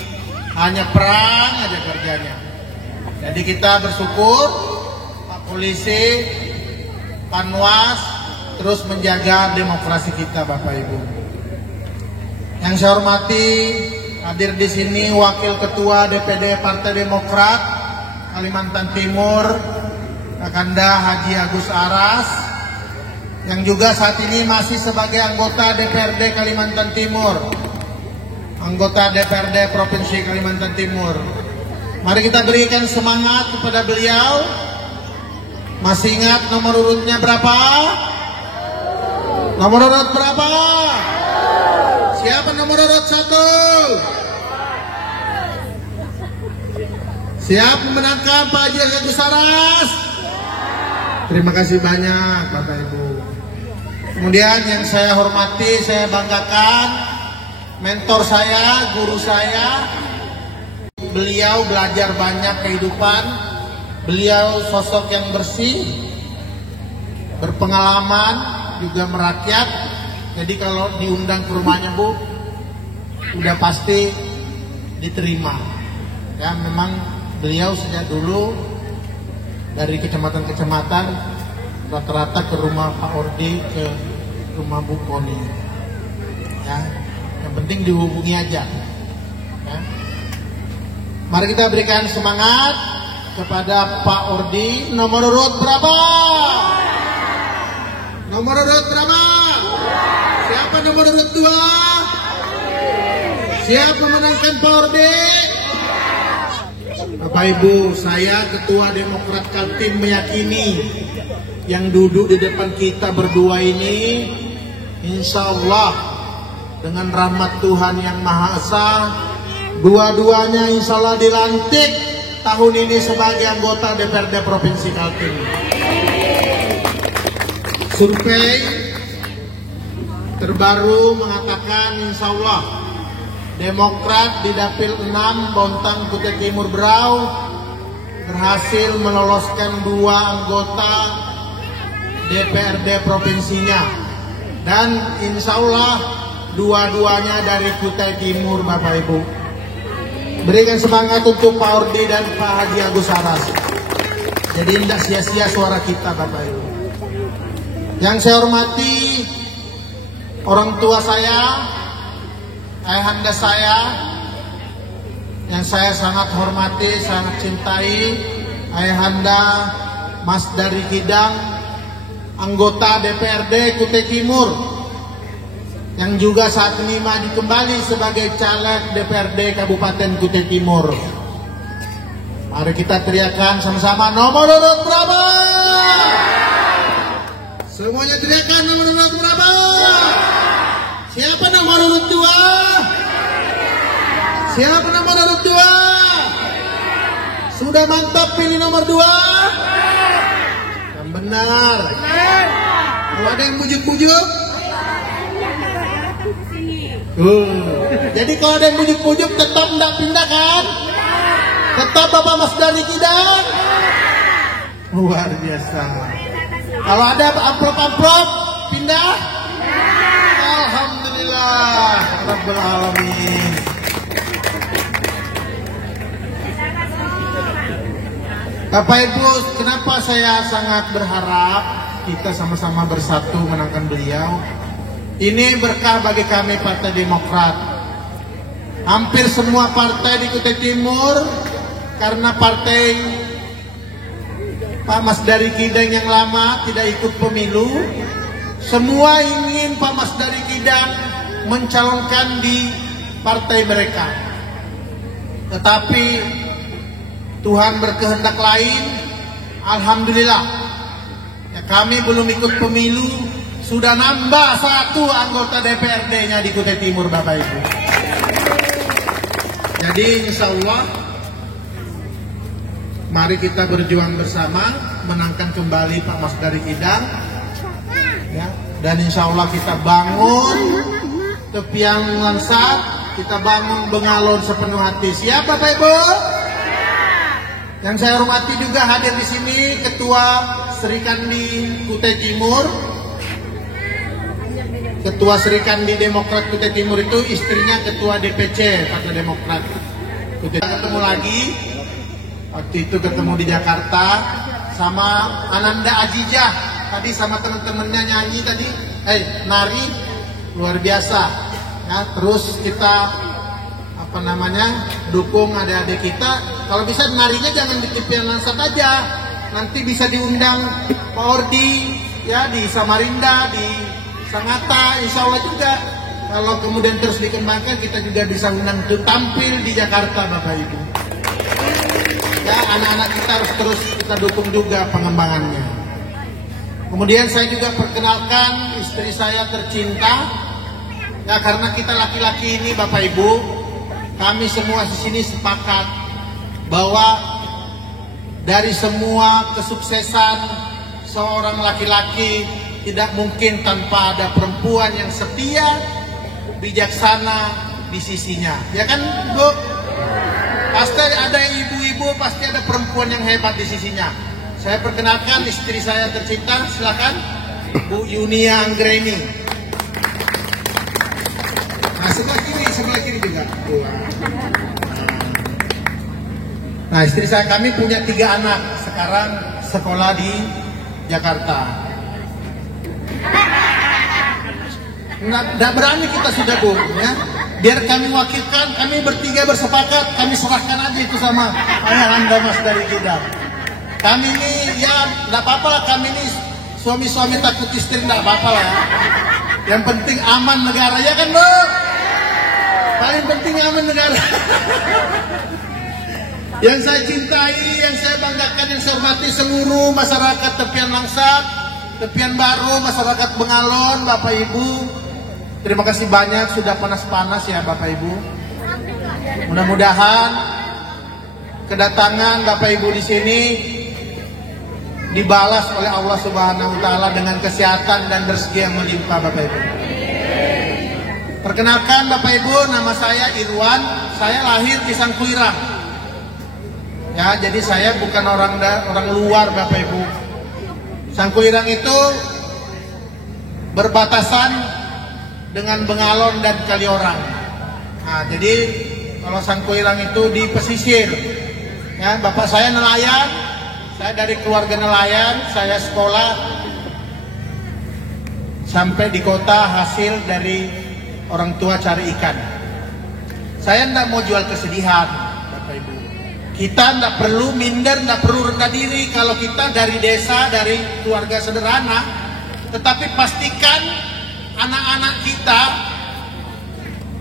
hanya perang aja kerjanya. Jadi kita bersyukur Pak Polisi, Panwas terus menjaga demokrasi kita, Bapak Ibu. Yang saya hormati, hadir di sini Wakil Ketua DPD Partai Demokrat Kalimantan Timur, Kakanda Haji Agus Aras, yang juga saat ini masih sebagai anggota DPRD Kalimantan Timur, anggota DPRD Provinsi Kalimantan Timur. Mari kita berikan semangat kepada beliau. Masih ingat nomor urutnya berapa? Nomor urut berapa? Siapa nomor urut 1? Siap memenangkan Pak Haji Agus Saras? Terima kasih banyak Bapak Ibu. Kemudian yang saya hormati, saya banggakan, mentor saya, guru saya, beliau belajar banyak kehidupan, beliau sosok yang bersih, berpengalaman, juga merakyat. Jadi kalau diundang ke rumahnya Bu, udah pasti diterima. Ya, memang beliau sejak dulu dari kecamatan-kecamatan rata-rata ke rumah Pak Ordi, ke rumah Bu Koni. Ya, yang penting dihubungi aja. Ya. Mari kita berikan semangat kepada Pak Ordi. Nomor urut berapa? Nomor urut berapa? Siapa nomor urut 2? Siap memenangkan Pak Ordi? Bapak Ibu, saya Ketua Demokrat Kaltim meyakini yang duduk di depan kita berdua ini, insya Allah dengan rahmat Tuhan yang Maha Esa, dua-duanya insya Allah dilantik tahun ini sebagai anggota DPRD Provinsi Kaltim. Survei terbaru mengatakan insya Allah Demokrat di Dapil 6 Bontang Kutai Timur Berau berhasil meloloskan 2 anggota DPRD provinsinya, dan insya Allah dua-duanya dari Kutai Timur. Bapak Ibu, berikan semangat untuk Pak Ordi dan Pak Haji Agus Saras. Jadi tidak sia-sia suara kita Bapak Ibu. Yang saya hormati orang tua saya, ayahanda saya, yang saya sangat hormati, sangat cintai, ayahanda Mas Dari Kidang, anggota DPRD Kutai Timur, yang juga saat ini maju kembali sebagai caleg DPRD Kabupaten Kutai Timur. Mari kita teriakan sama-sama, nomor urut berapa? Semuanya teriakan nomor urut berapa? Siapa nomor urut 2? Siapa nomor urut 2? Sudah mantap pilih nomor 2? Yang benar. Kalau ada yang bujuk-bujuk? Jadi kalau ada yang bujuk-bujuk tetap tidak pindah kan? Tetap Bapak Mas Dari Kidang? Luar biasa. Kalau ada amplop-amplop pindah? Alhamdulillah Rabbul Alamin. Bapak Ibu, kenapa saya sangat berharap kita sama-sama bersatu menangkan beliau? Ini berkah bagi kami Partai Demokrat. Hampir semua partai di Kutai Timur, karena partai Pak Mas Dari Kidang yang lama tidak ikut pemilu, semua ingin Pak Mas Dari Kidang mencalonkan di partai mereka. Tetapi Tuhan berkehendak lain. Alhamdulillah ya, kami belum ikut pemilu, sudah nambah 1 anggota DPRD-nya di Kutai Timur Bapak Ibu. Jadi insya Allah mari kita berjuang bersama menangkan kembali Pak Mas Dari Kidang ya. Dan insya Allah kita bangun Tepian Lansat, kita bangun Bengalon sepenuh hati. Siap Bapak Ibu? Yang saya hormati juga hadir di sini Ketua Serikandi Kutai Timur. Ketua Serikandi Demokrat Kutai Timur itu istrinya Ketua DPC Partai Demokrat. Ketemu lagi, waktu itu ketemu di Jakarta sama Ananda Ajijah. Tadi sama teman-temannya nyanyi tadi, nari luar biasa. Ya, terus kita dukung adik-adik kita. Kalau bisa narinya jangan di Tepian Lansat aja, nanti bisa diundang Pak Ordi ya di Samarinda, di Sangatta, insya Allah juga kalau kemudian terus dikembangkan kita juga bisa undang untuk tampil di Jakarta Bapak Ibu. Ya, anak-anak kita harus terus kita dukung juga pengembangannya. Kemudian saya juga perkenalkan istri saya tercinta. Ya, karena kita laki-laki ini Bapak Ibu, kami semua di sini sepakat bahwa dari semua kesuksesan seorang laki-laki tidak mungkin tanpa ada perempuan yang setia, bijaksana di sisinya. Ya kan Bu? Pasti ada ibu-ibu, pasti ada perempuan yang hebat di sisinya. Saya perkenalkan istri saya tercinta, silakan Bu Yunia Anggreni. Nah, sebelah kiri juga. Nah, istri saya, kami punya 3 anak sekarang sekolah di Jakarta. Nggak berani kita sudah Bu, ya. Biar kami wakilkan, kami bertiga bersepakat, kami serahkan aja itu sama ayah Anda Mas dari kita. Kami ini ya nggak apa-apa lah, kami ini suami-suami takut istri nggak apa-apa lah. Yang penting aman negara, ya kan Bu? Paling penting aman negara. Yang saya cintai, yang saya banggakan, yang saya hormati seluruh masyarakat Tepian Langsat, Tepian Baru, masyarakat Bengalon, Bapak Ibu. Terima kasih banyak sudah panas-panas ya Bapak Ibu. Mudah-mudahan kedatangan Bapak Ibu di sini dibalas oleh Allah Subhanahu wa taala dengan kesehatan dan rezeki yang melimpah Bapak Ibu. Perkenalkan Bapak Ibu, nama saya Irwan, saya lahir di Sangkulirang. Ya, jadi saya bukan orang luar Bapak Ibu. Sangkulirang itu berbatasan dengan Bengalon dan Kaliorang. Nah, jadi kalau Sangkulirang itu di pesisir. Ya, bapak saya nelayan, saya dari keluarga nelayan, saya sekolah sampai di kota hasil dari orang tua cari ikan. Saya tidak mau jual kesedihan, Bapak Ibu. Kita tidak perlu minder, tidak perlu rendah diri kalau kita dari desa, dari keluarga sederhana. Tetapi pastikan anak-anak kita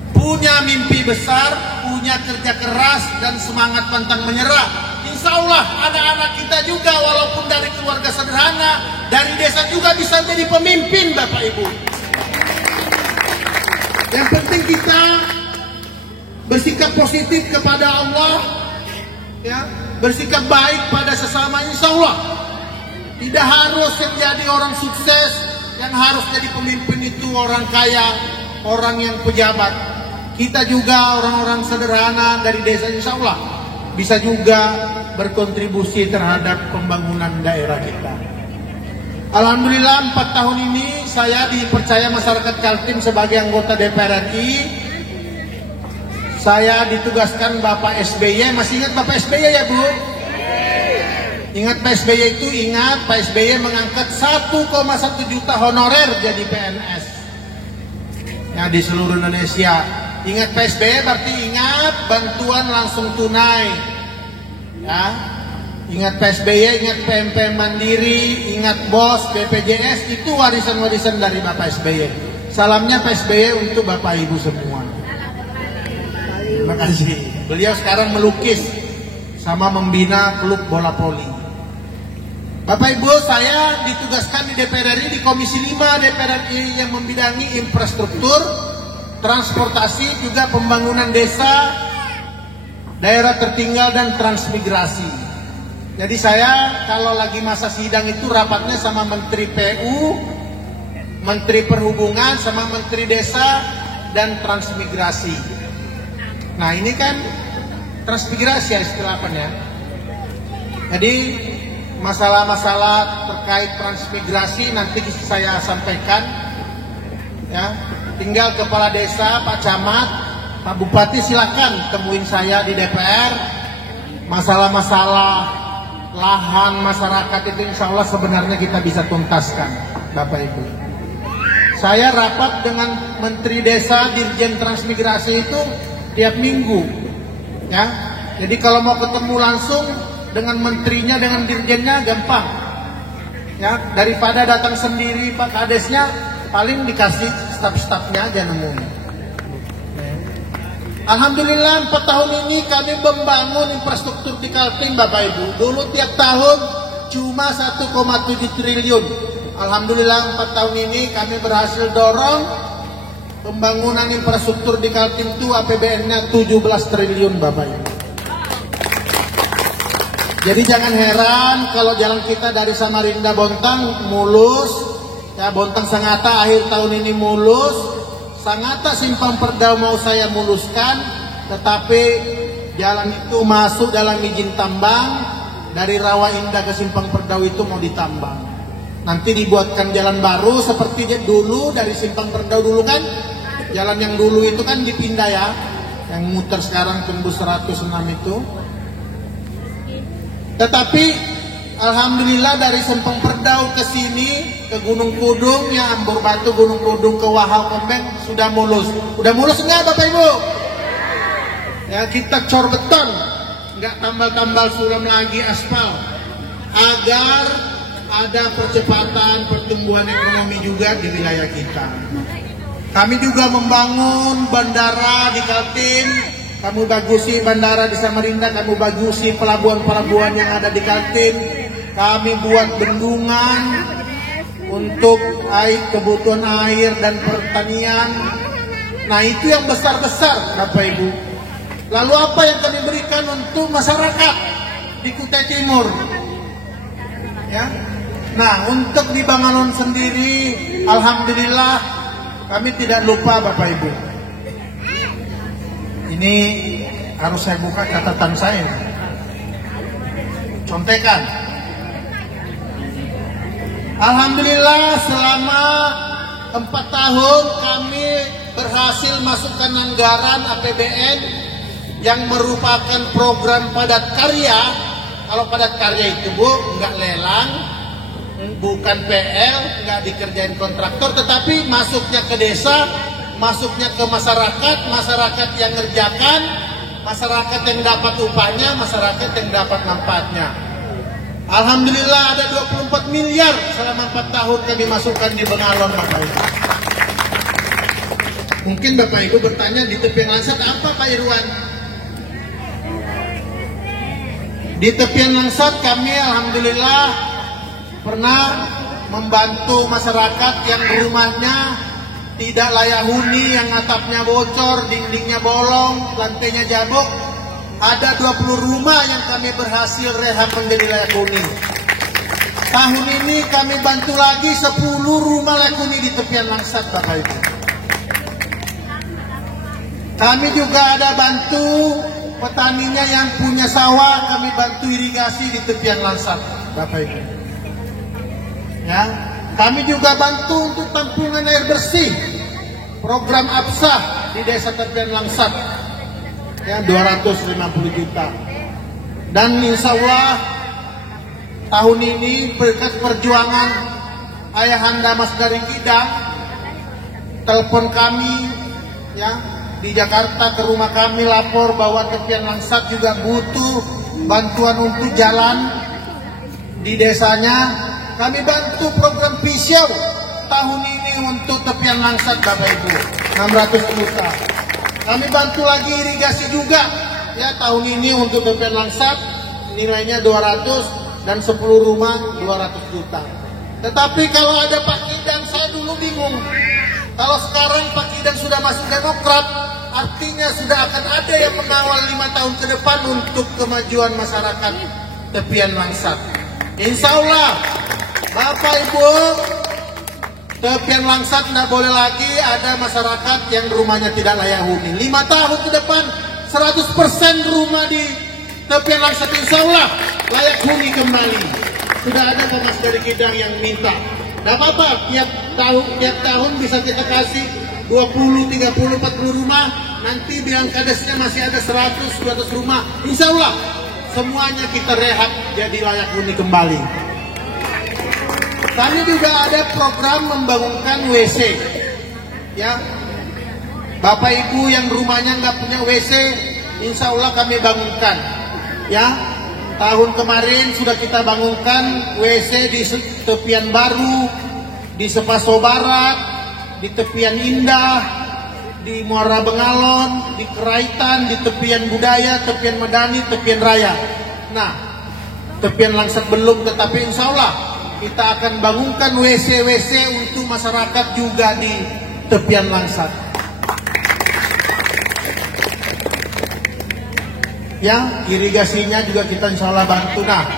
punya mimpi besar, punya kerja keras dan semangat pantang menyerah. Insya Allah anak-anak kita juga walaupun dari keluarga sederhana, dari desa juga bisa menjadi pemimpin Bapak Ibu. Yang penting kita bersikap positif kepada Allah, ya, bersikap baik pada sesama, insya Allah. Tidak harus menjadi orang sukses, yang harus jadi pemimpin itu orang kaya, orang yang pejabat. Kita juga orang-orang sederhana dari desa, insya Allah bisa juga berkontribusi terhadap pembangunan daerah kita. Alhamdulillah 4 tahun ini saya dipercaya masyarakat Kaltim sebagai anggota DPR RI. Saya ditugaskan Bapak SBY, masih ingat Bapak SBY ya Bu? Ingat Pak SBY itu, ingat Pak SBY mengangkat 1,1 juta honorer jadi PNS ya di seluruh Indonesia. Ingat Pak SBY berarti ingat bantuan langsung tunai ya. Ingat Pak SBY, ingat PMP Mandiri, ingat BOS, BPJS, itu warisan-warisan dari Bapak SBY. Salamnya Pak SBY untuk Bapak Ibu semua. Terima kasih. Beliau sekarang melukis sama membina klub bola voli. Bapak Ibu, saya ditugaskan di DPR RI di Komisi 5 DPR RI yang membidangi infrastruktur, transportasi, juga pembangunan desa, daerah tertinggal dan transmigrasi. Jadi saya kalau lagi masa sidang itu rapatnya sama Menteri PU, Menteri Perhubungan, sama Menteri Desa dan Transmigrasi. Nah ini kan transmigrasi ya istilahnya. Jadi masalah-masalah terkait transmigrasi nanti saya sampaikan ya. Tinggal kepala desa, Pak Camat, Pak Bupati silakan temuin saya di DPR. Masalah-masalah lahan masyarakat itu insya Allah sebenarnya kita bisa tuntaskan Bapak Ibu. Saya rapat dengan Menteri Desa, Dirjen Transmigrasi itu tiap minggu ya. Jadi kalau mau ketemu langsung dengan menterinya, dengan dirjennya gampang. Ya, daripada datang sendiri Pak Kadesnya, paling dikasih staf-stafnya aja nemuin. Alhamdulillah 4 tahun ini kami membangun infrastruktur di Kaltim Bapak Ibu. Dulu tiap tahun cuma 1,7 triliun. Alhamdulillah 4 tahun ini kami berhasil dorong pembangunan infrastruktur di Kaltim itu APBN-nya 17 triliun Bapak Ibu. Jadi jangan heran kalau jalan kita dari Samarinda Bontang mulus, ya Bontang Sangatta akhir tahun ini mulus, Sangatta Simpang Perdau mau saya muluskan, tetapi jalan itu masuk dalam izin tambang, dari Rawa Indah ke Simpang Perdau itu mau ditambang. Nanti dibuatkan jalan baru seperti dulu dari Simpang Perdau dulu kan, jalan yang dulu itu kan dipindah ya, yang muter sekarang tembus 106 itu. Tetapi alhamdulillah dari Simpang Perdau ke sini ke Gunung Kudung, ya Ambur Batu Gunung Kudung ke Wahau Kembeng sudah mulus. Udah mulus enggak Bapak Ibu? Ya kita cor beton, enggak tambal-tambal sulam lagi aspal, agar ada percepatan pertumbuhan ekonomi juga di wilayah kita. Kami juga membangun bandara di Kaltim. Kamu bagusi bandara di Samarinda, kamu bagusi pelabuhan-pelabuhan yang ada di Kaltim. Kami buat bendungan untuk kebutuhan air dan pertanian. Nah itu yang besar-besar Bapak Ibu. Lalu apa yang kami berikan untuk masyarakat di Kutai Timur? Ya. Nah untuk di Banganon sendiri, alhamdulillah kami tidak lupa Bapak Ibu. Ini harus saya buka catatan saya. Contekan. Alhamdulillah selama 4 tahun kami berhasil masukkan anggaran APBN yang merupakan program padat karya. Kalau padat karya itu Bu, nggak lelang, bukan PL, nggak dikerjain kontraktor, tetapi masuknya ke desa, masuknya ke masyarakat, masyarakat yang ngerjakan, masyarakat yang dapat upahnya, masyarakat yang dapat manfaatnya. Alhamdulillah ada 24 miliar selama 4 tahun kami masukkan di Bengalon Bapak Ibu. Mungkin Bapak Ibu bertanya di tepian Langsat apa Pak Irwan? Di tepian Langsat kami alhamdulillah pernah membantu masyarakat yang rumahnya tidak layak huni, yang atapnya bocor, dindingnya bolong, lantainya jabok. Ada 20 rumah yang kami berhasil rehab menjadi layak huni. Tahun ini kami bantu lagi 10 rumah layak huni di tepian Langsat Bapak Ibu. Kami juga ada bantu petaninya yang punya sawah, kami bantu irigasi di tepian Langsat Bapak Ibu. Ya, kami juga bantu untuk tampungan air bersih, program APSAH di desa tepian Langsat, ya 250 juta. Dan insya Allah tahun ini berkat perjuangan Ayahanda Mas dari Kidang, telepon kami ya di Jakarta ke rumah kami lapor bahwa tepian Langsat juga butuh bantuan untuk jalan di desanya. Kami bantu program Pisau tahun ini untuk tepian Langsat Bapak Ibu 600 juta. Kami bantu lagi irigasi juga ya tahun ini untuk tepian Langsat nilainya 200 dan 10 rumah 200 juta. Tetapi kalau ada Pak Kidang, saya dulu bingung. Kalau sekarang Pak Kidang sudah masuk Demokrat, artinya sudah akan ada yang mengawal 5 tahun ke depan untuk kemajuan masyarakat tepian Langsat. Insya Allah Bapak Ibu, tepian Langsat tidak boleh lagi ada masyarakat yang rumahnya tidak layak huni. 5 tahun ke depan 100% rumah di tepian Langsat insya Allah layak huni kembali. Sudah ada Pak Mas dari Kidang yang minta. Tidak apa-apa, tiap tahun bisa kita kasih 20, 30, 40 rumah. Nanti bilang kadesnya masih ada 100, 200 rumah. Insya Allah semuanya kita rehab jadi layak huni kembali. Kami juga ada program membangunkan WC, ya. Bapak Ibu yang rumahnya nggak punya WC, insya Allah kami bangunkan, ya. Tahun kemarin sudah kita bangunkan WC di tepian baru, di Sepaso Barat, di tepian Indah, di Muara Bengalon, di Keraitan, di tepian Budaya, tepian Medani, tepian Raya. Nah, tepian Langsat belum, tetapi insya Allah kita akan bangunkan WC-WC untuk masyarakat juga di tepian Langsat. Yang irigasinya juga kita insya Allah bantu. Nah,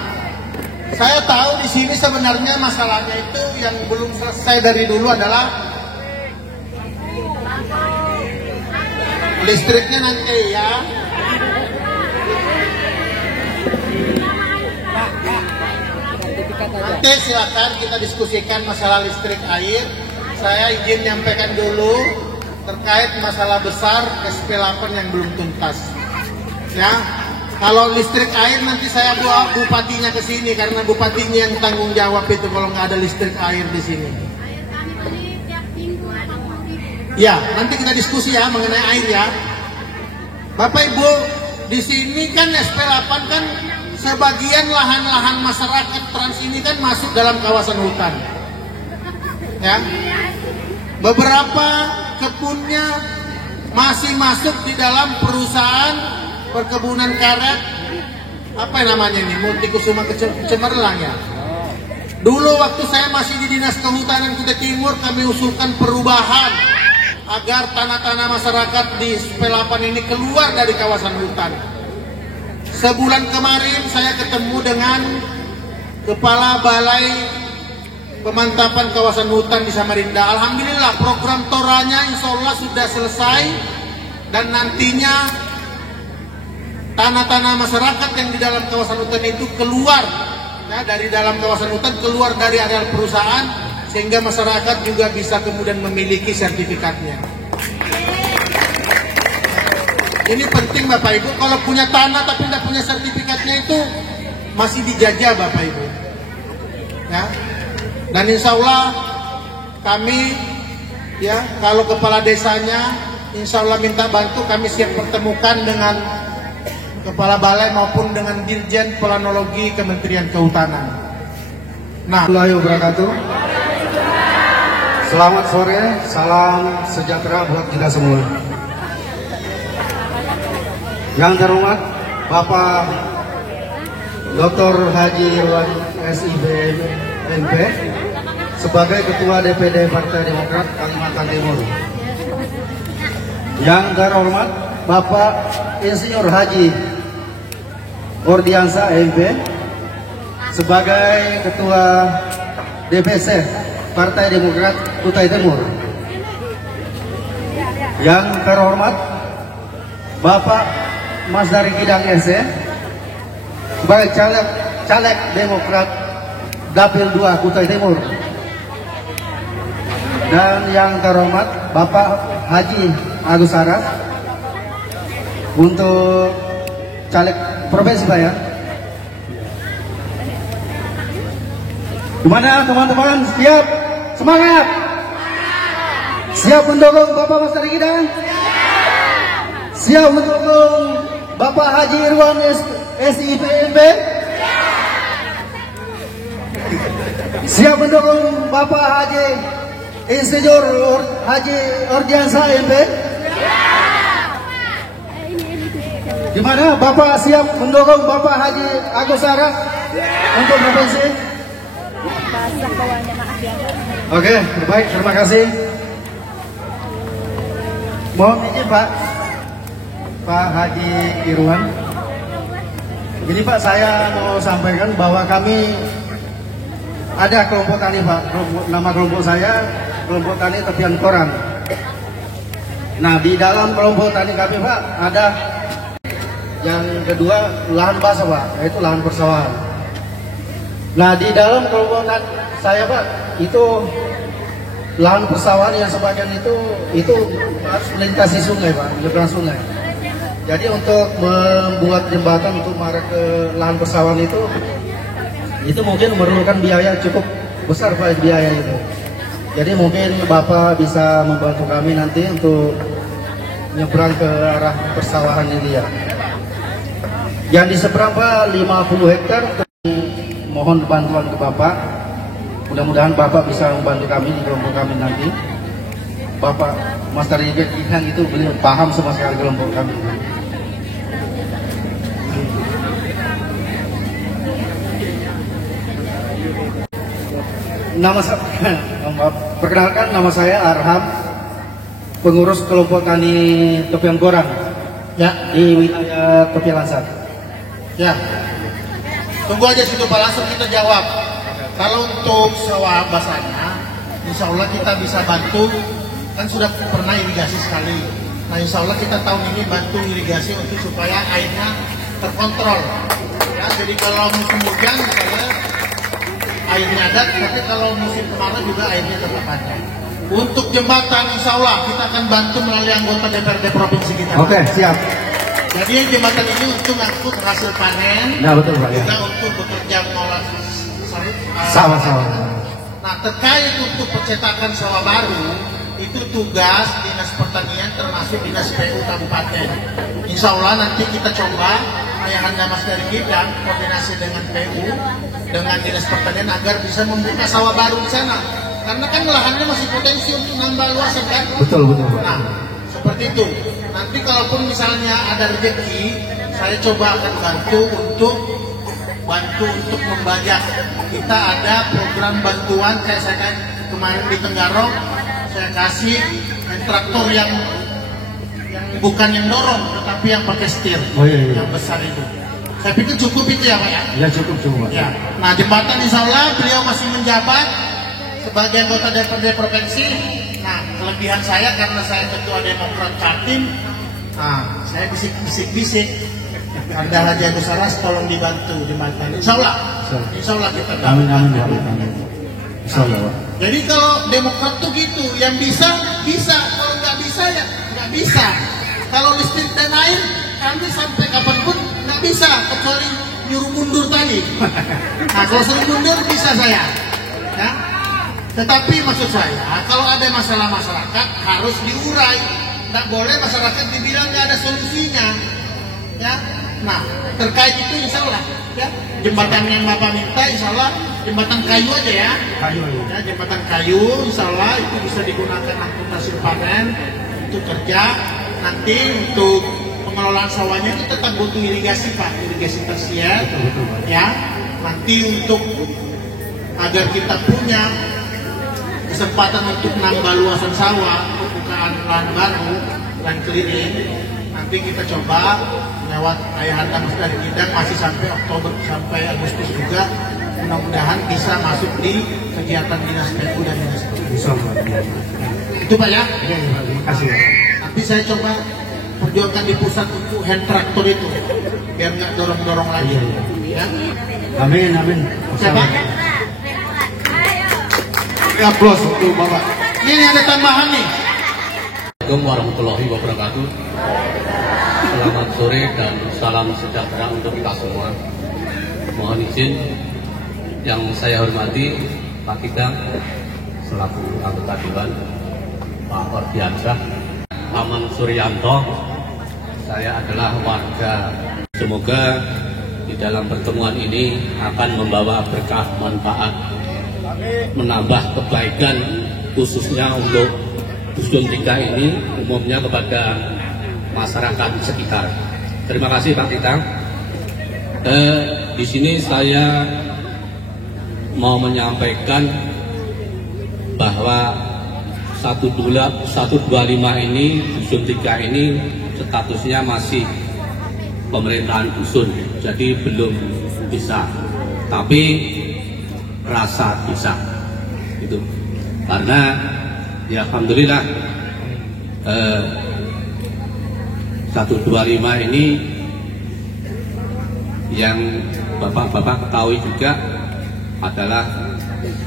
saya tahu di sini sebenarnya masalahnya itu yang belum selesai dari dulu adalah listriknya nanti ya. Nanti silakan kita diskusikan masalah listrik air. Saya izin nyampaikan dulu terkait masalah besar SP8 yang belum tuntas. Ya, kalau listrik air nanti saya bawa bupatinya ke sini karena bupatinya yang tanggung jawab itu kalau nggak ada listrik air di sini. Ya, nanti kita diskusi ya mengenai air ya. Bapak Ibu, di sini kan SP8 kan sebagian lahan-lahan masyarakat Trans ini kan masuk dalam kawasan hutan. Ya, beberapa kebunnya masih masuk di dalam perusahaan perkebunan karet, apa namanya ini, Multikusuma Cemerlang ya. Dulu waktu saya masih di Dinas Kehutanan Kutai Timur, kami usulkan perubahan agar tanah-tanah masyarakat di SP8 ini keluar dari kawasan hutan. Sebulan kemarin saya ketemu dengan Kepala Balai Pemantapan Kawasan Hutan di Samarinda. Alhamdulillah program toranya insya Allah sudah selesai dan nantinya tanah-tanah masyarakat yang di dalam kawasan hutan itu keluar ya, dari dalam kawasan hutan, keluar dari areal perusahaan sehingga masyarakat juga bisa kemudian memiliki sertifikatnya. Ini penting Bapak Ibu, kalau punya tanah tapi tidak punya sertifikatnya itu masih dijajah Bapak Ibu. Ya. Dan insya Allah kami ya kalau kepala desanya insya Allah minta bantu, kami siap pertemukan dengan Kepala Balai maupun dengan Dirjen Planologi Kementerian Kehutanan. Nah, Assalamualaikum wabarakatuh. Selamat sore, salam sejahtera buat kita semua. Yang terhormat Bapak Dr. Haji Irwan SIB MP sebagai Ketua DPD Partai Demokrat Kalimantan Timur. Yang terhormat Bapak Insinyur Haji Ordiansa MP sebagai Ketua DPC Partai Demokrat Kutai Timur. Yang terhormat Bapak Mas Dari Kidang SE sebagai caleg Demokrat Dapil 2 Kutai Timur. Dan yang terhormat Bapak Haji Agus Saras untuk caleg provinsi Pak ya. Gimana teman-teman, siap? Semangat? Siap mendukung Bapak Mas Dari Kidang? Siap mendukung Bapak Haji Irwan SIPMB? Siap mendukung Bapak Haji Insinyur Haji Ordiansa MP? Gimana Bapak siap mendukung Bapak Haji Agus Saras untuk provinsi? Oke, baik, terima kasih. Mohon izin Pak Haji Irwan. Jadi Pak, saya mau sampaikan bahwa kami ada kelompok tani Pak. Nama kelompok saya kelompok tani tepian koran. Nah, di dalam kelompok tani kami Pak ada yang kedua lahan basah Pak, yaitu lahan persawahan. Nah, di dalam kelompok saya Pak itu lahan persawahan yang sebagian itu harus melintasi sungai Pak, menyeberang sungai. Jadi untuk membuat jembatan untuk mengarah ke lahan persawahan itu mungkin memerlukan biaya cukup besar Pak, biaya itu. Jadi mungkin Bapak bisa membantu kami nanti untuk nyebrang ke arah persawahan ini ya. Yang di seberang Pak 50 hektar, mohon bantuan ke Bapak. Mudah-mudahan Bapak bisa membantu kami di kelompok kami nanti. Bapak Master Ikan itu beliau paham sama sekali kelompok kami. Perkenalkan, nama saya Arham, pengurus kelompok tani Tepian Korang ya di wilayah Tepian Lansat. Ya, tunggu aja situ Pak, langsung kita jawab. Kalau untuk sawah basahnya, insya Allah kita bisa bantu. Kan sudah pernah irigasi sekali. Nah, insya Allah kita tahun ini bantu irigasi untuk supaya airnya terkontrol. Ya, jadi kalau musim hujan misalnya airnya ada, tapi kalau musim kemarau juga airnya tetap ada. Untuk jembatan, insya Allah kita akan bantu melalui anggota DPRD provinsi kita. Oke, siap. Jadi jembatan ini untuk ngangkut hasil panen, Nah, betul Pak. juga untuk bekerja mengolah Sawah-sawah. Nah, terkait untuk percetakan sawah baru, itu tugas Dinas Pertanian termasuk Dinas PU Kabupaten. Insya Allah nanti kita coba Ayahanda Mas dari Gibran koordinasi dengan PU, dengan Dinas Pertanian agar bisa membuka sawah baru di sana. Karena kan lahannya masih potensi untuk nambah luasan kan? Betul. Nah, seperti itu. Nanti kalaupun misalnya ada rezeki, saya coba akan bantu untuk membajak. Kita ada program bantuan kayak saya kan kemarin di Tenggarong, saya kasih traktor yang bukan yang dorong, tetapi yang pakai setir, yang besar itu. Saya pikir cukup itu ya Pak ya? Ya cukup. Ya. Nah, jembatan insya Allah beliau masih menjabat sebagai anggota DPRD provinsi. Nah, kelebihan saya karena saya ketua Demokrat Kaltim, nah saya bisik-bisik. Anda Haji Agus Saras tolong dibantu jembatan. Insya Allah kita bantu. Amin. Insya Allah. Jadi kalau Demokrat tuh gitu, yang bisa, kalau nggak bisa ya nggak bisa. Kalau listrik dan air, kami sampai kapanpun nggak bisa, kecuali nyuruh mundur tadi. Nah, kalau suruh mundur bisa saya. Ya. Tetapi maksud saya, kalau ada masalah masyarakat harus diurai. Nggak boleh masyarakat dibilang nggak ada solusinya. Ya. Nah, terkait itu insya Allah, ya, jembatan yang Bapak minta insya Allah jembatan kayu aja ya. Ya, jembatan kayu insya Allah itu bisa digunakan untuk hasil panen, untuk kerja. Nanti untuk pengelolaan sawahnya itu tetap butuh irigasi Pak, irigasi tersier. Ya, nanti untuk agar kita punya kesempatan untuk nambah luasan sawah, pembukaan lahan baru, lahan keliling, nanti kita coba lewat Ayahanda Mas dari Gibran masih sampai Oktober sampai Agustus juga, mudah-mudahan bisa masuk di kegiatan Dinas PU dan Dinas PU. Itu Pak ya? Terima kasih. Nanti saya coba perjuangkan di pusat untuk hand traktor itu biar nggak dorong-dorong lagi. Ya? Amin. Siapa? Aplaus untuk Bapak. Ini ada tambahan nih. Assalamualaikum warahmatullahi wabarakatuh. Selamat sore dan salam sejahtera untuk kita semua. Mohon izin yang saya hormati Pak Kidang selaku anggota Dewan, Pak Ordiansyah, Aman Suryanto. Saya adalah warga. Semoga di dalam pertemuan ini akan membawa berkah manfaat, menambah kebaikan khususnya untuk Dusun 3 ini, umumnya kepada masyarakat sekitar. Terima kasih Pak Kitang. Di sini saya mau menyampaikan bahwa 125 ini, Dusun 3 ini statusnya masih pemerintahan dusun, jadi belum bisa, tapi rasa bisa itu karena ya alhamdulillah 125 ini yang bapak-bapak ketahui juga adalah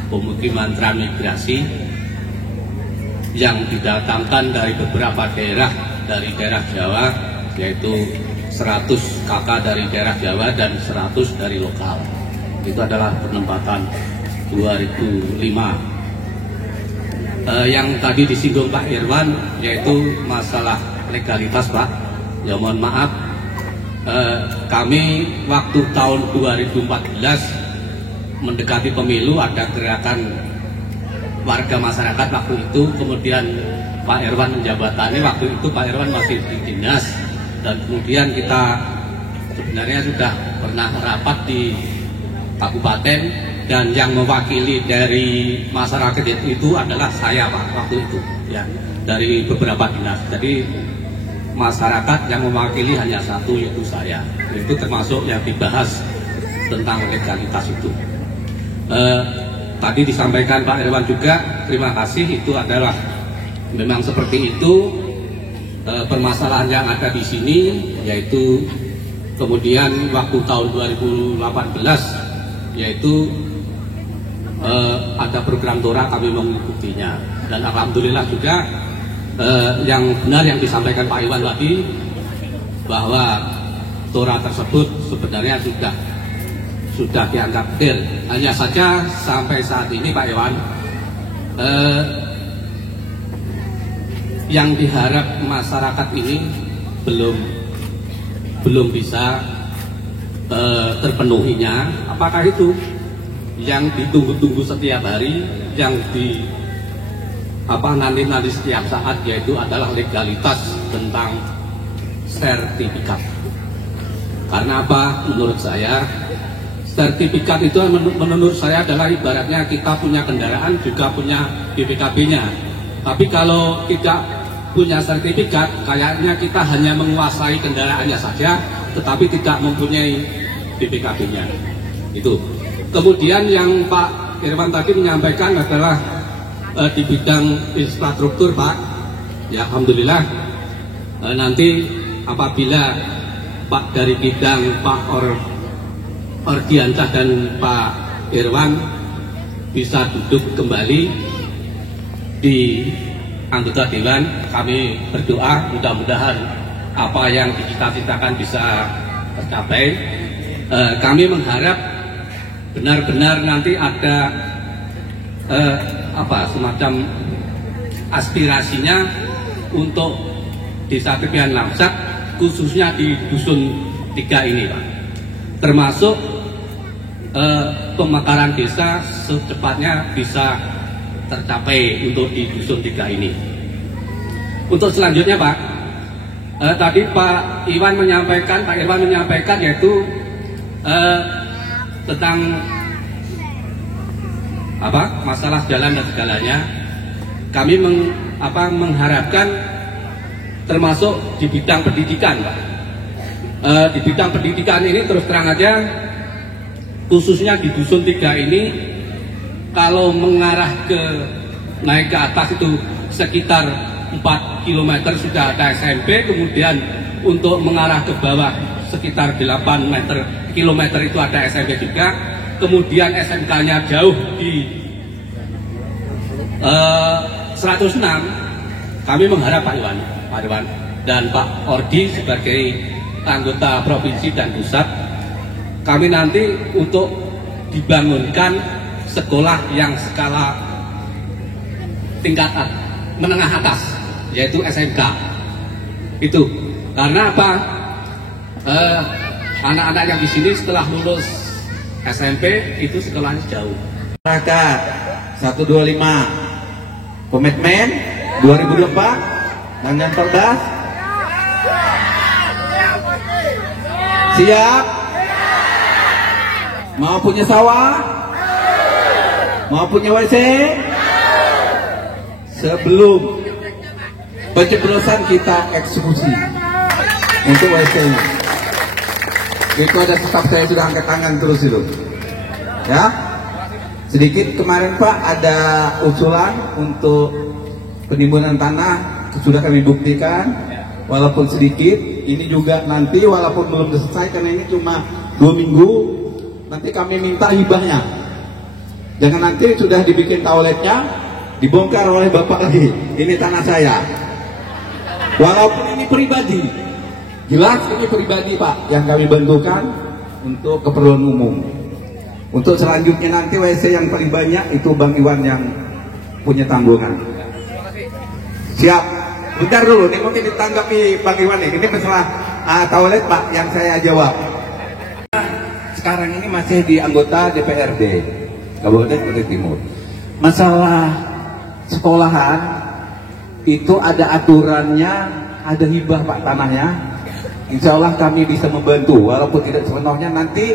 pemukiman transmigrasi yang didatangkan dari beberapa daerah dari daerah Jawa, yaitu 100 kakak dari daerah Jawa dan 100 dari lokal. Itu adalah penempatan 2005. Yang tadi disinggung Pak Irwan, yaitu masalah legalitas Pak. Ya mohon maaf, kami waktu tahun 2014 mendekati pemilu ada gerakan warga masyarakat waktu itu, kemudian Pak Irwan menjabatani, waktu itu Pak Irwan masih di dinas, dan kemudian kita sebenarnya sudah pernah rapat di kabupaten, dan yang mewakili dari masyarakat itu adalah saya Pak waktu itu ya, dari beberapa dinas. Jadi masyarakat yang mewakili hanya satu, yaitu saya. Itu termasuk yang dibahas tentang legalitas itu. Tadi disampaikan Pak Irwan juga, terima kasih, itu adalah memang seperti itu permasalahan yang ada di sini, yaitu kemudian waktu tahun 2018 yaitu ada program Tora, kami mengikutinya, dan alhamdulillah juga yang benar yang disampaikan Pak Iwan tadi, bahwa Tora tersebut sebenarnya sudah dianggap clear. Hanya saja sampai saat ini Pak Iwan, yang diharap masyarakat ini belum bisa terpenuhinya. Apakah itu yang ditunggu-tunggu setiap hari, yang nanti setiap saat, yaitu adalah legalitas tentang sertifikat. Karena apa? Menurut saya sertifikat itu menurut saya adalah ibaratnya kita punya kendaraan juga punya BPKB-nya. Tapi kalau tidak punya sertifikat, kayaknya kita hanya menguasai kendaraannya saja, tetapi tidak mempunyai BPKB-nya. Itu. Kemudian yang Pak Irwan tadi menyampaikan adalah di bidang infrastruktur Pak. Ya alhamdulillah, nanti apabila Pak dari bidang Pak Ordiansah dan Pak Irwan bisa duduk kembali di anggota dewan, kami berdoa mudah-mudahan apa yang dicita-citakan bisa tercapai. Kami mengharap benar-benar nanti ada semacam aspirasinya untuk Desa Tepian Lamsak, khususnya di Dusun 3 ini Pak, termasuk pemekaran desa secepatnya bisa tercapai untuk di Dusun 3 ini. Untuk selanjutnya Pak, tadi Pak Irwan menyampaikan yaitu tentang masalah jalan dan segalanya. Kami mengharapkan termasuk di bidang pendidikan Pak. Di bidang pendidikan ini terus terang aja, khususnya di Dusun 3 ini, kalau mengarah naik ke atas itu sekitar 4 km sudah ada SMP, kemudian untuk mengarah ke bawah sekitar 8 km itu ada SMP juga, kemudian SMK-nya jauh di 106. Kami mengharap Pak Irwan dan Pak Ordi sebagai anggota provinsi dan pusat, kami nanti untuk dibangunkan sekolah yang skala tingkat menengah atas, yaitu SMK. Itu karena apa? Anak-anak yang di sini setelah lulus SMP itu sekolahnya jauh. Masyarakat 125 komitmen 2024 dan yang cerdas siap. Mau punya sawah, mau punya WC, sebelum pencoblosan kita eksekusi untuk WC-nya. Itu ada staf saya sudah angkat tangan terus itu. Ya, sedikit kemarin Pak ada usulan untuk penimbunan tanah, sudah kami buktikan, walaupun sedikit. Ini juga nanti walaupun belum selesai karena ini cuma 2 minggu, nanti kami minta hibahnya. Jangan nanti sudah dibikin toiletnya dibongkar oleh Bapak lagi. Ini tanah saya. Walaupun ini pribadi, jelas ini pribadi Pak yang kami bentukan untuk keperluan umum. Untuk selanjutnya nanti WC yang paling banyak itu Bang Iwan yang punya tanggungan. Siap. Bentar dulu, ini mungkin ditanggapi Bang Iwan nih. Ini masalah toilet Pak, yang saya jawab. Sekarang ini masih di anggota DPRD Kabupaten Kutai Timur. Masalah sekolahan itu ada aturannya, ada hibah Pak tanahnya. Insya Allah kami bisa membantu, walaupun tidak sepenuhnya. Nanti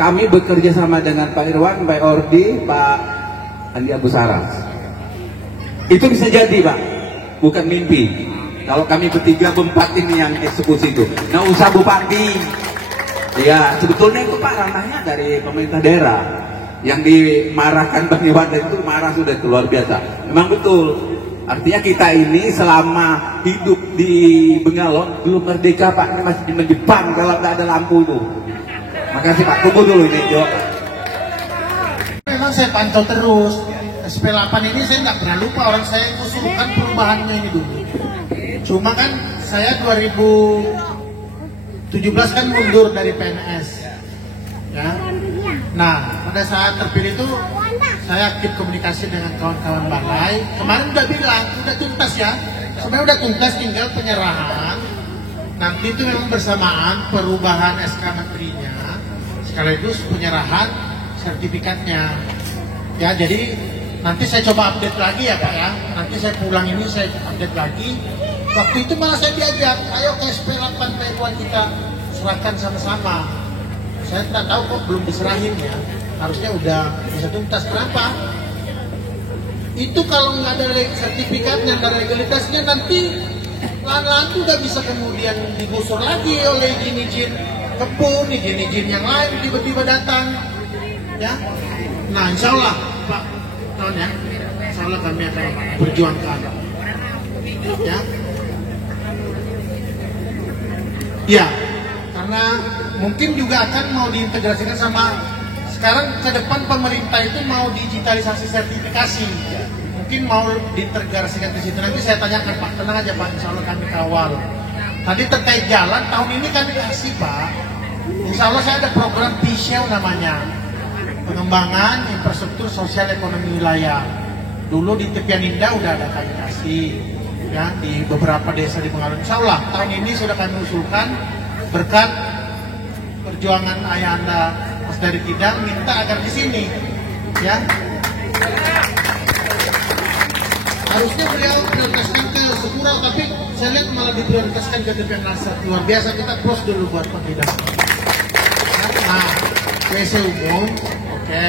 kami bekerja sama dengan Pak Irwan, Pak Ordi, Pak Andi Abu Saras. Itu bisa jadi Pak, bukan mimpi. Kalau kami bertiga berempat ini yang eksekusi itu. Nah usah Bupati. Ya sebetulnya itu Pak ranahnya dari pemerintah daerah. Yang dimarahkan Bang Iwan itu marah sudah itu luar biasa. Memang betul. Artinya kita ini selama hidup di Bengalon belum merdeka Pak, ini masih di Jepang kalau nggak ada lampu itu. Makasih Pak, tunggu dulu ini jawab. Memang saya pantau terus. SP8 ini saya nggak pernah lupa, orang saya usulkan perubahannya ini dulu. Cuma kan saya 2017 kan mundur dari PNS. Ya. Nah, pada saat terpilih itu saya aktif komunikasi dengan kawan-kawan balai. Kemarin udah bilang, udah tuntas ya. Sebenarnya udah tuntas, tinggal penyerahan. Nanti itu memang bersamaan perubahan SK menterinya, sekaligus penyerahan sertifikatnya. Ya, jadi nanti saya coba update lagi ya Pak ya. Nanti saya pulang ini saya update lagi. Waktu itu malah saya diajak, ayo ke SP8 Pak kita serahkan sama-sama. Saya tidak tahu kok belum diserahin ya. Harusnya udah bisa tuntas. Kenapa? Itu kalau nggak ada sertifikatnya, nggak ada legalitasnya, nanti lahan-lahan itu udah bisa kemudian digusur lagi oleh izin-izin kebun, izin-izin yang lain tiba-tiba datang. Ya, nah insya Allah Pak kawan ya, insya Allah kami akan berjuangkan. Ya, ya, karena mungkin juga akan mau diintegrasikan sama sekarang ke depan pemerintah itu mau digitalisasi sertifikasi, mungkin mau diintegrasikan ke situ. Nanti saya tanyakan Pak, tenang aja Pak, insya Allah kami kawal. Tadi terkait jalan, tahun ini kami kasih Pak, insya Allah saya ada program PISEW namanya, pengembangan infrastruktur sosial ekonomi wilayah. Dulu di Tepian Indah udah ada kami kasih, ya di beberapa desa di Bengalon. Insya Allah tahun ini sudah kami usulkan berkat perjuangan ayah Anda Mas dari Kidang, minta agar di sini, ya. Harusnya beliau prioritaskan ke Sekurau, tapi saya lihat malah diprioritaskan ke Tepian Nasar. Luar biasa, kita close dulu buat Pak Kidang. Nah, WC umum, oke.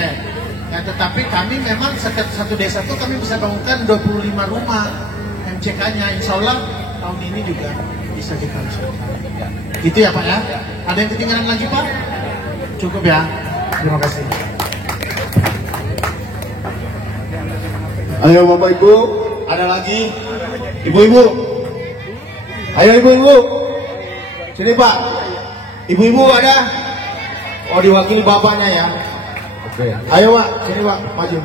Ya, tetapi kami memang setiap satu desa itu kami bisa bangunkan 25 rumah MCK-nya. Insya Allah tahun ini juga bisa kita langsungkan. Gitu ya Pak ya. Ada yang ketinggalan lagi Pak? Cukup ya. Terima kasih. Ayo Bapak Ibu, ada lagi? Ibu-ibu. Ayo ibu-ibu. Sini Pak. Ibu-ibu ada? Oh diwakili bapaknya ya. Oke. Ayo Pak, sini Pak, maju.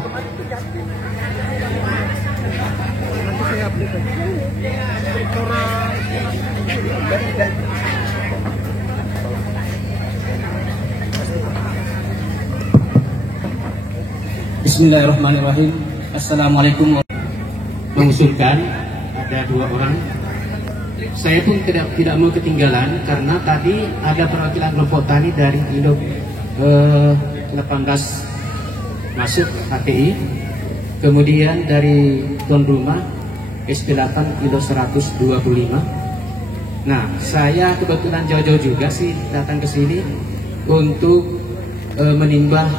Bismillahirrahmanirrahim. Assalamualaikum. Mengusulkan ada 2 orang. Saya pun tidak mau ketinggalan karena tadi ada perwakilan kelompok tani dari Indo 18 masuk HTI, kemudian dari tuan rumah SP8 Indo 125. Nah, saya kebetulan jauh-jauh juga sih datang ke sini untuk menimbang,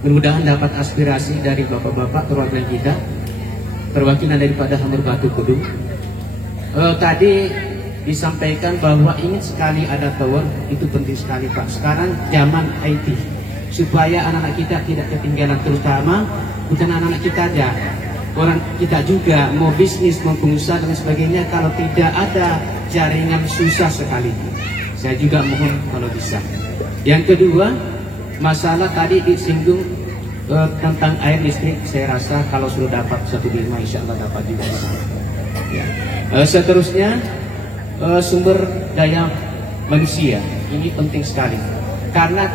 mudah-mudahan dapat aspirasi dari bapak-bapak perwakilan kita, perwakilan daripada Hamur Batu Kudu. Tadi disampaikan bahwa ingin sekali ada tower, itu penting sekali Pak. Sekarang zaman IT, supaya anak-anak kita tidak ketinggalan, terutama bukan anak-anak kita aja, orang kita juga mau bisnis, mau pengusaha dan sebagainya, kalau tidak ada jaringan susah sekali. Saya juga mohon kalau bisa. Yang kedua, masalah tadi disinggung tentang air listrik. Saya rasa kalau sudah dapat 1.5 insya Allah dapat juga. Ya. Seterusnya sumber daya manusia ini penting sekali, karena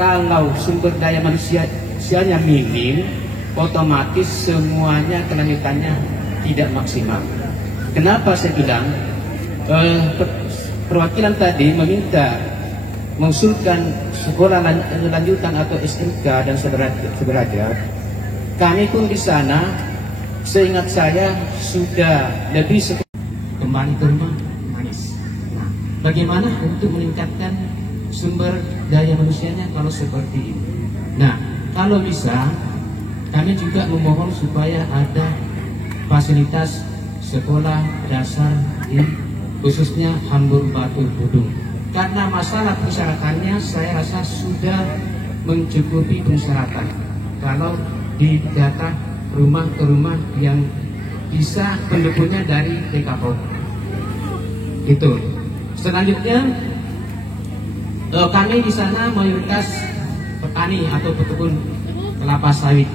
kalau sumber daya manusianya minim, otomatis semuanya kelanjutannya tidak maksimal. Kenapa saya bilang perwakilan tadi meminta mengusulkan sekolah lanjutan atau SMK dan sederajat, kami pun di sana, seingat saya sudah lebih kembali ke rumah manis. Nah, bagaimana untuk meningkatkan sumber daya manusianya kalau seperti ini? Nah, kalau bisa, kami juga memohon supaya ada fasilitas sekolah dasar di khususnya Hambur Batu Budung. Karena masalah persyaratannya saya rasa sudah mencukupi persyaratan. Kalau di data rumah ke rumah yang bisa penduduknya dari DKPO. Itu. Selanjutnya kami di sana mayoritas petani atau petekun kelapa sawit.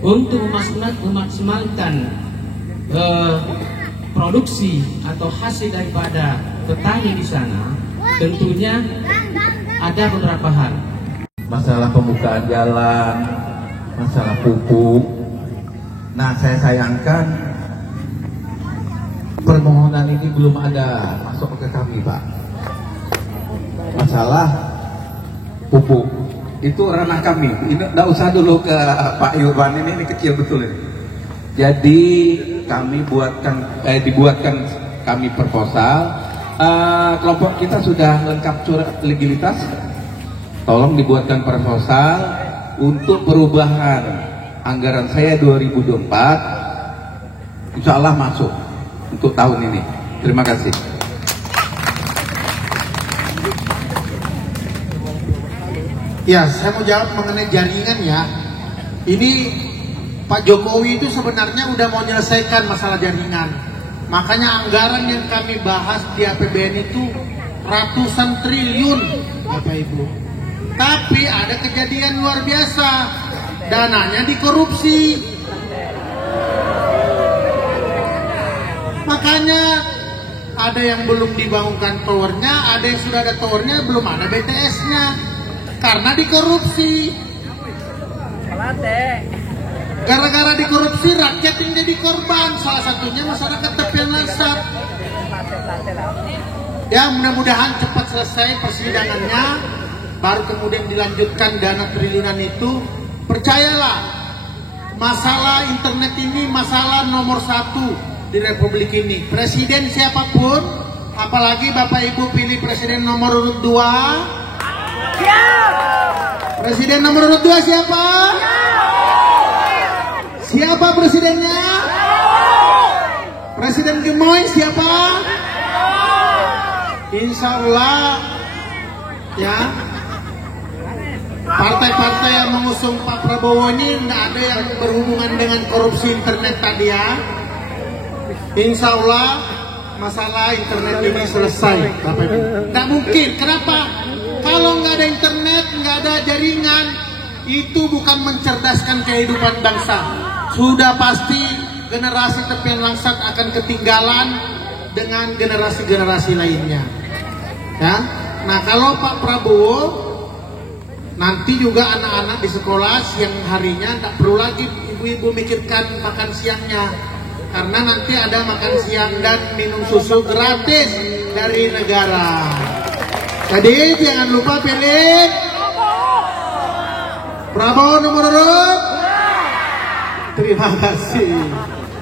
Untuk memaksimalkan produksi atau hasil daripada petani di sana, tentunya ada beberapa hal. Masalah pembukaan jalan, masalah pupuk. Nah, saya sayangkan permohonan ini belum ada masuk ke kami, Pak. Masalah pupuk itu ranah kami. Ini tidak usah dulu ke Pak Irwan, ini kecil betul ini. Jadi kami dibuatkan kami proposal. Kelompok kita sudah lengkap surat legalitas. Tolong dibuatkan proposal untuk perubahan anggaran saya 2024. Insya Allah masuk untuk tahun ini. Terima kasih. Ya, saya mau jawab mengenai jaringan ya. Ini Pak Jokowi itu sebenarnya udah mau menyelesaikan masalah jaringan. Makanya anggaran yang kami bahas di APBN itu ratusan triliun, Bapak Ibu. Tapi ada kejadian luar biasa, dananya dikorupsi. Makanya ada yang belum dibangunkan towernya, ada yang sudah ada towernya, belum ada BTS-nya. Karena dikorupsi. Gara-gara dikorupsi, rakyat yang jadi korban. Salah satunya masyarakat tepian Langsat. Ya, mudah-mudahan cepat selesai persidangannya, baru kemudian dilanjutkan dana triliunan itu. Percayalah, masalah internet ini masalah nomor 1 di Republik ini. Presiden siapapun, apalagi Bapak Ibu pilih presiden nomor urut 2. Presiden nomor urut 2 siapa? Siapa presidennya? Presiden gemoy siapa? Insya Allah ya, partai-partai yang mengusung Pak Prabowo ini tidak ada yang berhubungan dengan korupsi internet tadi ya. Insya Allah masalah internet ini selesai. Tidak mungkin. Kenapa? Kalau nggak ada internet, nggak ada jaringan, itu bukan mencerdaskan kehidupan bangsa. Sudah pasti generasi tepian Langsat akan ketinggalan dengan generasi-generasi lainnya. Ya. Nah, kalau Pak Prabowo nanti juga anak-anak di sekolah siang harinya tak perlu lagi ibu-ibu mikirkan makan siangnya, karena nanti ada makan siang dan minum susu gratis dari negara. Jadi jangan lupa pilih Prabowo nomor urut. Terima kasih.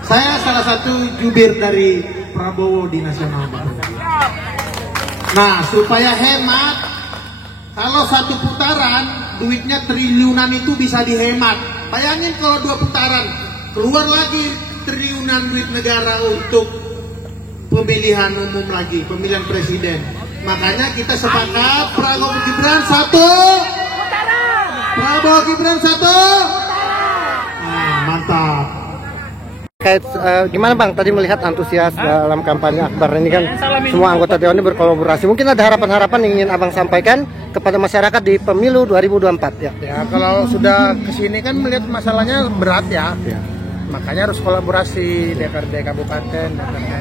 Saya salah satu jubir dari Prabowo di Nasional Baru. Nah, supaya hemat, kalau satu putaran duitnya triliunan itu bisa dihemat. Bayangin kalau 2 putaran keluar lagi triliunan duit negara untuk pemilihan umum lagi, pemilihan presiden. Makanya kita sepakat Prabowo Gibran 1. Prabowo Gibran 1. Mantap. Gimana Bang tadi melihat antusias dalam kampanye Akbar ini kan semua anggota Dewan ini berkolaborasi. Mungkin ada harapan-harapan yang ingin Abang sampaikan kepada masyarakat di pemilu 2024 ya. Ya, kalau sudah kesini kan melihat masalahnya berat ya. Makanya harus kolaborasi DPRD kabupaten, DPRD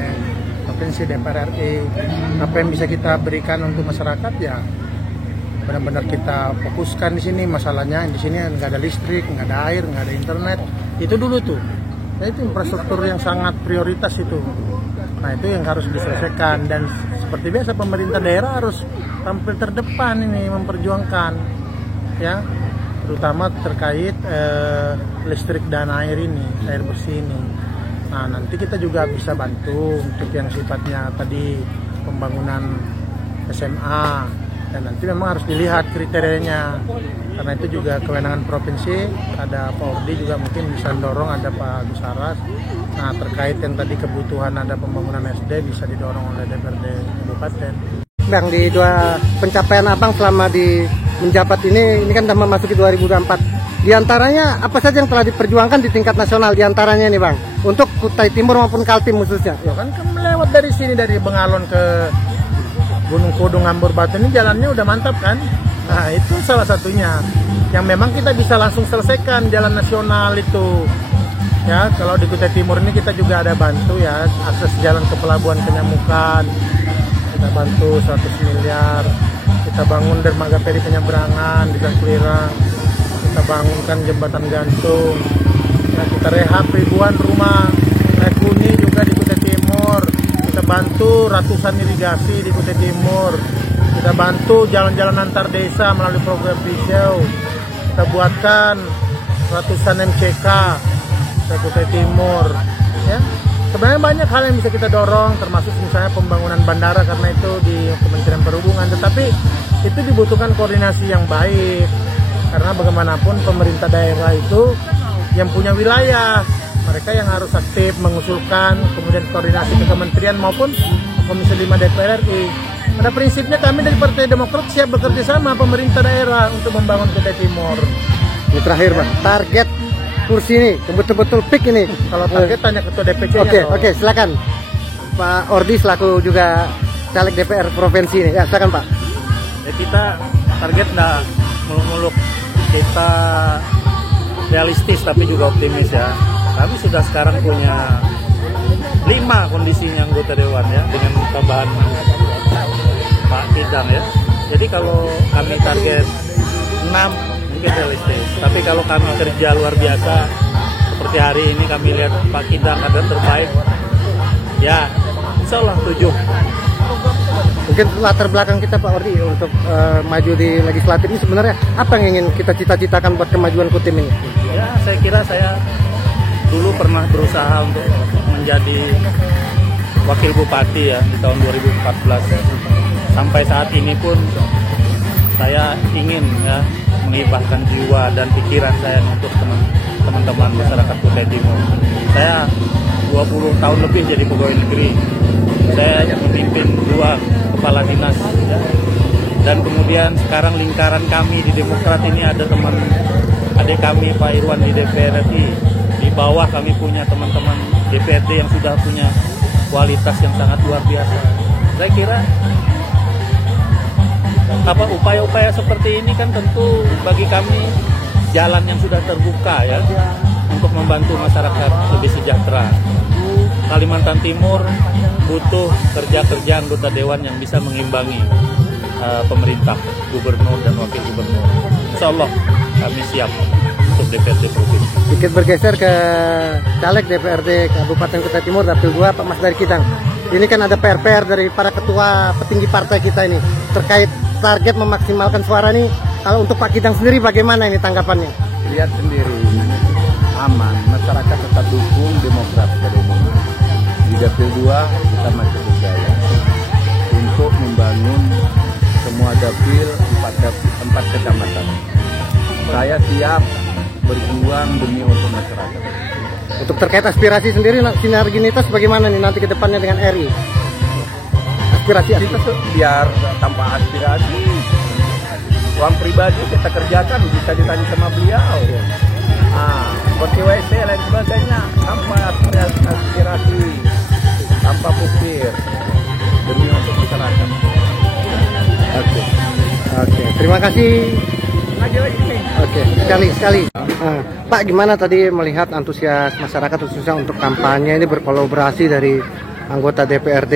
provinsi, DPR RI. Apa yang bisa kita berikan untuk masyarakat ya benar-benar kita fokuskan di sini. Masalahnya di sini nggak ada listrik, nggak ada air, nggak ada internet. Itu dulu tuh. Nah, itu infrastruktur yang sangat prioritas itu. Nah itu yang harus diselesaikan, dan seperti biasa pemerintah daerah harus tampil terdepan ini memperjuangkan ya, terutama terkait listrik dan air ini, air bersih ini. Nah nanti kita juga bisa bantu untuk yang sifatnya tadi pembangunan SMA, dan nanti memang harus dilihat kriterianya, karena itu juga kewenangan provinsi. Ada Pak Ordi juga mungkin bisa dorong, ada Pak Gusaras. Nah terkait yang tadi kebutuhan ada pembangunan SD bisa didorong oleh DPRD Kabupaten. Bang, di dua pencapaian Abang selama di menjabat ini kan sudah memasuki 2024. Di antaranya apa saja yang telah diperjuangkan di tingkat nasional, di antaranya nih Bang, untuk Kutai Timur maupun Kaltim khususnya? Ya kan melewat dari sini, dari Bengalon ke Gunung Kudung, Ambur Batu ini jalannya udah mantap kan? Nah itu salah satunya yang memang kita bisa langsung selesaikan, jalan nasional itu. Ya, kalau di Kutai Timur ini kita juga ada bantu ya, akses jalan ke Pelabuhan Penyamukan, kita bantu 100 miliar, kita bangun dermaga peri penyeberangan di Tangkulirang, kita bangunkan jembatan gantung, ya, kita rehab ribuan rumah rekuni juga di Kutai Timur, kita bantu ratusan irigasi di Kutai Timur, kita bantu jalan-jalan antar desa melalui program Pisau, kita buatkan ratusan MCK ke Kutai Timur ya. Sebenarnya banyak hal yang bisa kita dorong, termasuk misalnya pembangunan bandara, karena itu di Kementerian Perhubungan, tetapi itu dibutuhkan koordinasi yang baik, karena bagaimanapun pemerintah daerah itu yang punya wilayah, mereka yang harus aktif mengusulkan, kemudian koordinasi ke kementerian maupun Komisi 5 DPR RI. Pada prinsipnya kami dari Partai Demokrat siap bekerja sama pemerintah daerah untuk membangun Kutai Timur. Ini terakhir Bang, target kursi ini yang betul-betul peak ini. Kalau target tanya ketua DPC-nya. Oke, silakan Pak Ordi selaku juga caleg DPR provinsi ini. Ya, silakan Pak. Ya, kita target nggak muluk-muluk, kita realistis tapi juga optimis ya. Kami sudah sekarang punya 5 kondisinya anggota dewan ya, dengan tambahan Pak Kidang ya. Jadi kalau kami target 6 realistis, tapi kalau kami kerja luar biasa seperti hari ini kami lihat Pak Kidang ada terbaik ya, insya Allah 7. Mungkin latar belakang kita Pak Ordi untuk maju di legislatif ini sebenarnya apa yang ingin kita cita-citakan buat kemajuan Kutim ini? Ya saya kira saya dulu pernah berusaha untuk menjadi wakil bupati ya di tahun 2014, sampai saat ini pun saya ingin ya menghibahkan jiwa dan pikiran saya untuk teman-teman masyarakat Kutai Timur. Saya 20 tahun lebih jadi pegawai negeri. Saya memimpin 2 kepala dinas ya. Dan kemudian sekarang lingkaran kami di Demokrat ini ada teman adik kami Pak Irwan di DPR RI. Di bawah kami punya teman-teman DPRD yang sudah punya kualitas yang sangat luar biasa. Saya kira upaya-upaya seperti ini kan tentu bagi kami jalan yang sudah terbuka ya untuk membantu masyarakat lebih sejahtera. Kalimantan Timur butuh kerja-kerja anggota dewan yang bisa mengimbangi pemerintah, gubernur dan wakil gubernur. Insya Allah kami siap untuk DPRD provinsi. Sedikit bergeser ke caleg DPRD Kabupaten Kutai Timur Dapil 2 Pak Mas dari Kidang. Ini kan ada PR dari para ketua petinggi partai kita ini terkait target memaksimalkan suara nih. Kalau untuk Pak Kidang sendiri bagaimana ini tanggapannya? Lihat sendiri, aman, masyarakat tetap dukung Demokrat pada umumnya. Di Dapil 2 kita masih berjaya untuk membangun semua dapil 4 kecamatan. Saya siap berjuang demi untuk masyarakat. Untuk terkait aspirasi sendiri, sinerginitas bagaimana nih nanti ke depannya dengan RI? Aspirasi kita biar tanpa aspirasi, uang pribadi kita kerjakan bisa ditanya sama beliau. Seperti WC lain sebagainya, tanpa aspirasi, tanpa pikir demi untuk masyarakat. Oke, terima kasih. Oke, sekali. Pak, gimana tadi melihat antusias masyarakat khususnya untuk kampanye ini berkolaborasi dari anggota DPRD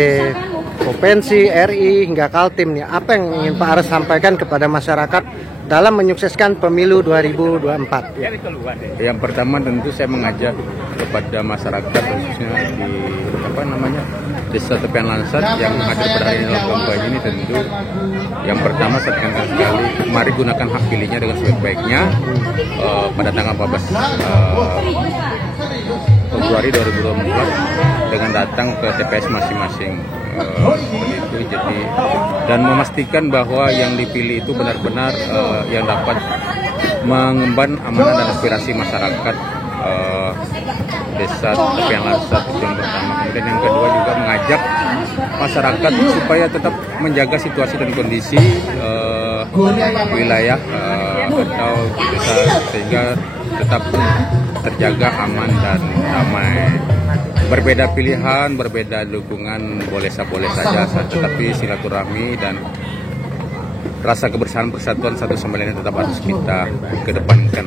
provinsi, RI hingga Kaltim nih? Apa yang ingin Pak Ares sampaikan kepada masyarakat dalam menyukseskan pemilu 2024? Yang pertama tentu saya mengajak kepada masyarakat khususnya di Desa Tepian Lansat yang hadir pada hari ini dalam lomba ini, tentu yang pertama saya tekankan sekali, mari gunakan hak pilihnya dengan sebaik-baiknya pada tanggal 14 Februari 2024 dengan datang ke TPS masing-masing. Seperti itu, jadi dan memastikan bahwa yang dipilih itu benar-benar yang dapat mengemban amanah dan aspirasi masyarakat Desa Tepian Lansat, itu yang pertama. Kemudian yang kedua juga mengajak masyarakat supaya tetap menjaga situasi dan kondisi wilayah atau desa sehingga tetap terjaga aman dan damai. Berbeda pilihan, berbeda dukungan boleh saja, tetapi silaturahmi dan rasa kebersamaan persatuan satu sama lain tetap harus kita kedepankan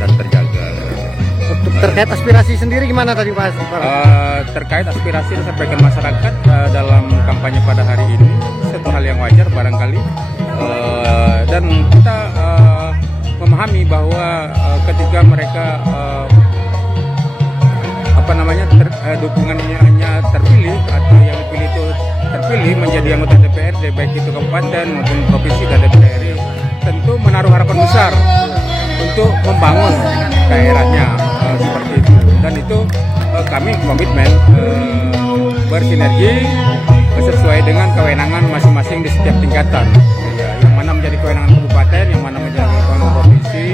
dan terjaga. Terkait aspirasi sendiri gimana tadi Pak? Terkait aspirasi yang disampaikan masyarakat dalam kampanye pada hari ini satu hal yang wajar barangkali, dan kita memahami bahwa ketika mereka dukungannya hanya terpilih atau yang dipilih itu terpilih menjadi anggota DPRD baik itu kabupaten maupun provinsi dan DPR RI, tentu menaruh harapan besar untuk membangun daerahnya seperti itu, dan itu kami komitmen bersinergi sesuai dengan kewenangan masing-masing di setiap tingkatan, yang mana menjadi kewenangan kabupaten, yang mana menjadi kewenangan provinsi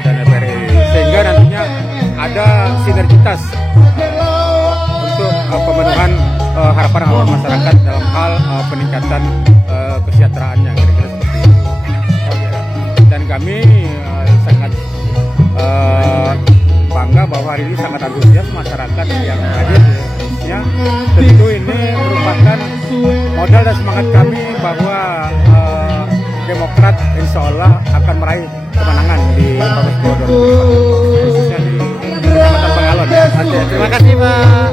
dan DPR RI, sehingga nantinya ada sinergitas untuk pemenuhan harapan masyarakat dalam hal peningkatan kesejahteraannya, kira-kira seperti itu. Dan kami sangat bangga bahwa hari ini sangat antusias masyarakat yang hadir di Indonesia. Tentu ini merupakan modal dan semangat kami bahwa Demokrat insya Allah akan meraih kemenangan di Pilpres 2024, khususnya di Kecamatan Pengalon. Terima kasih Pak.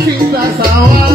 Cinta sawah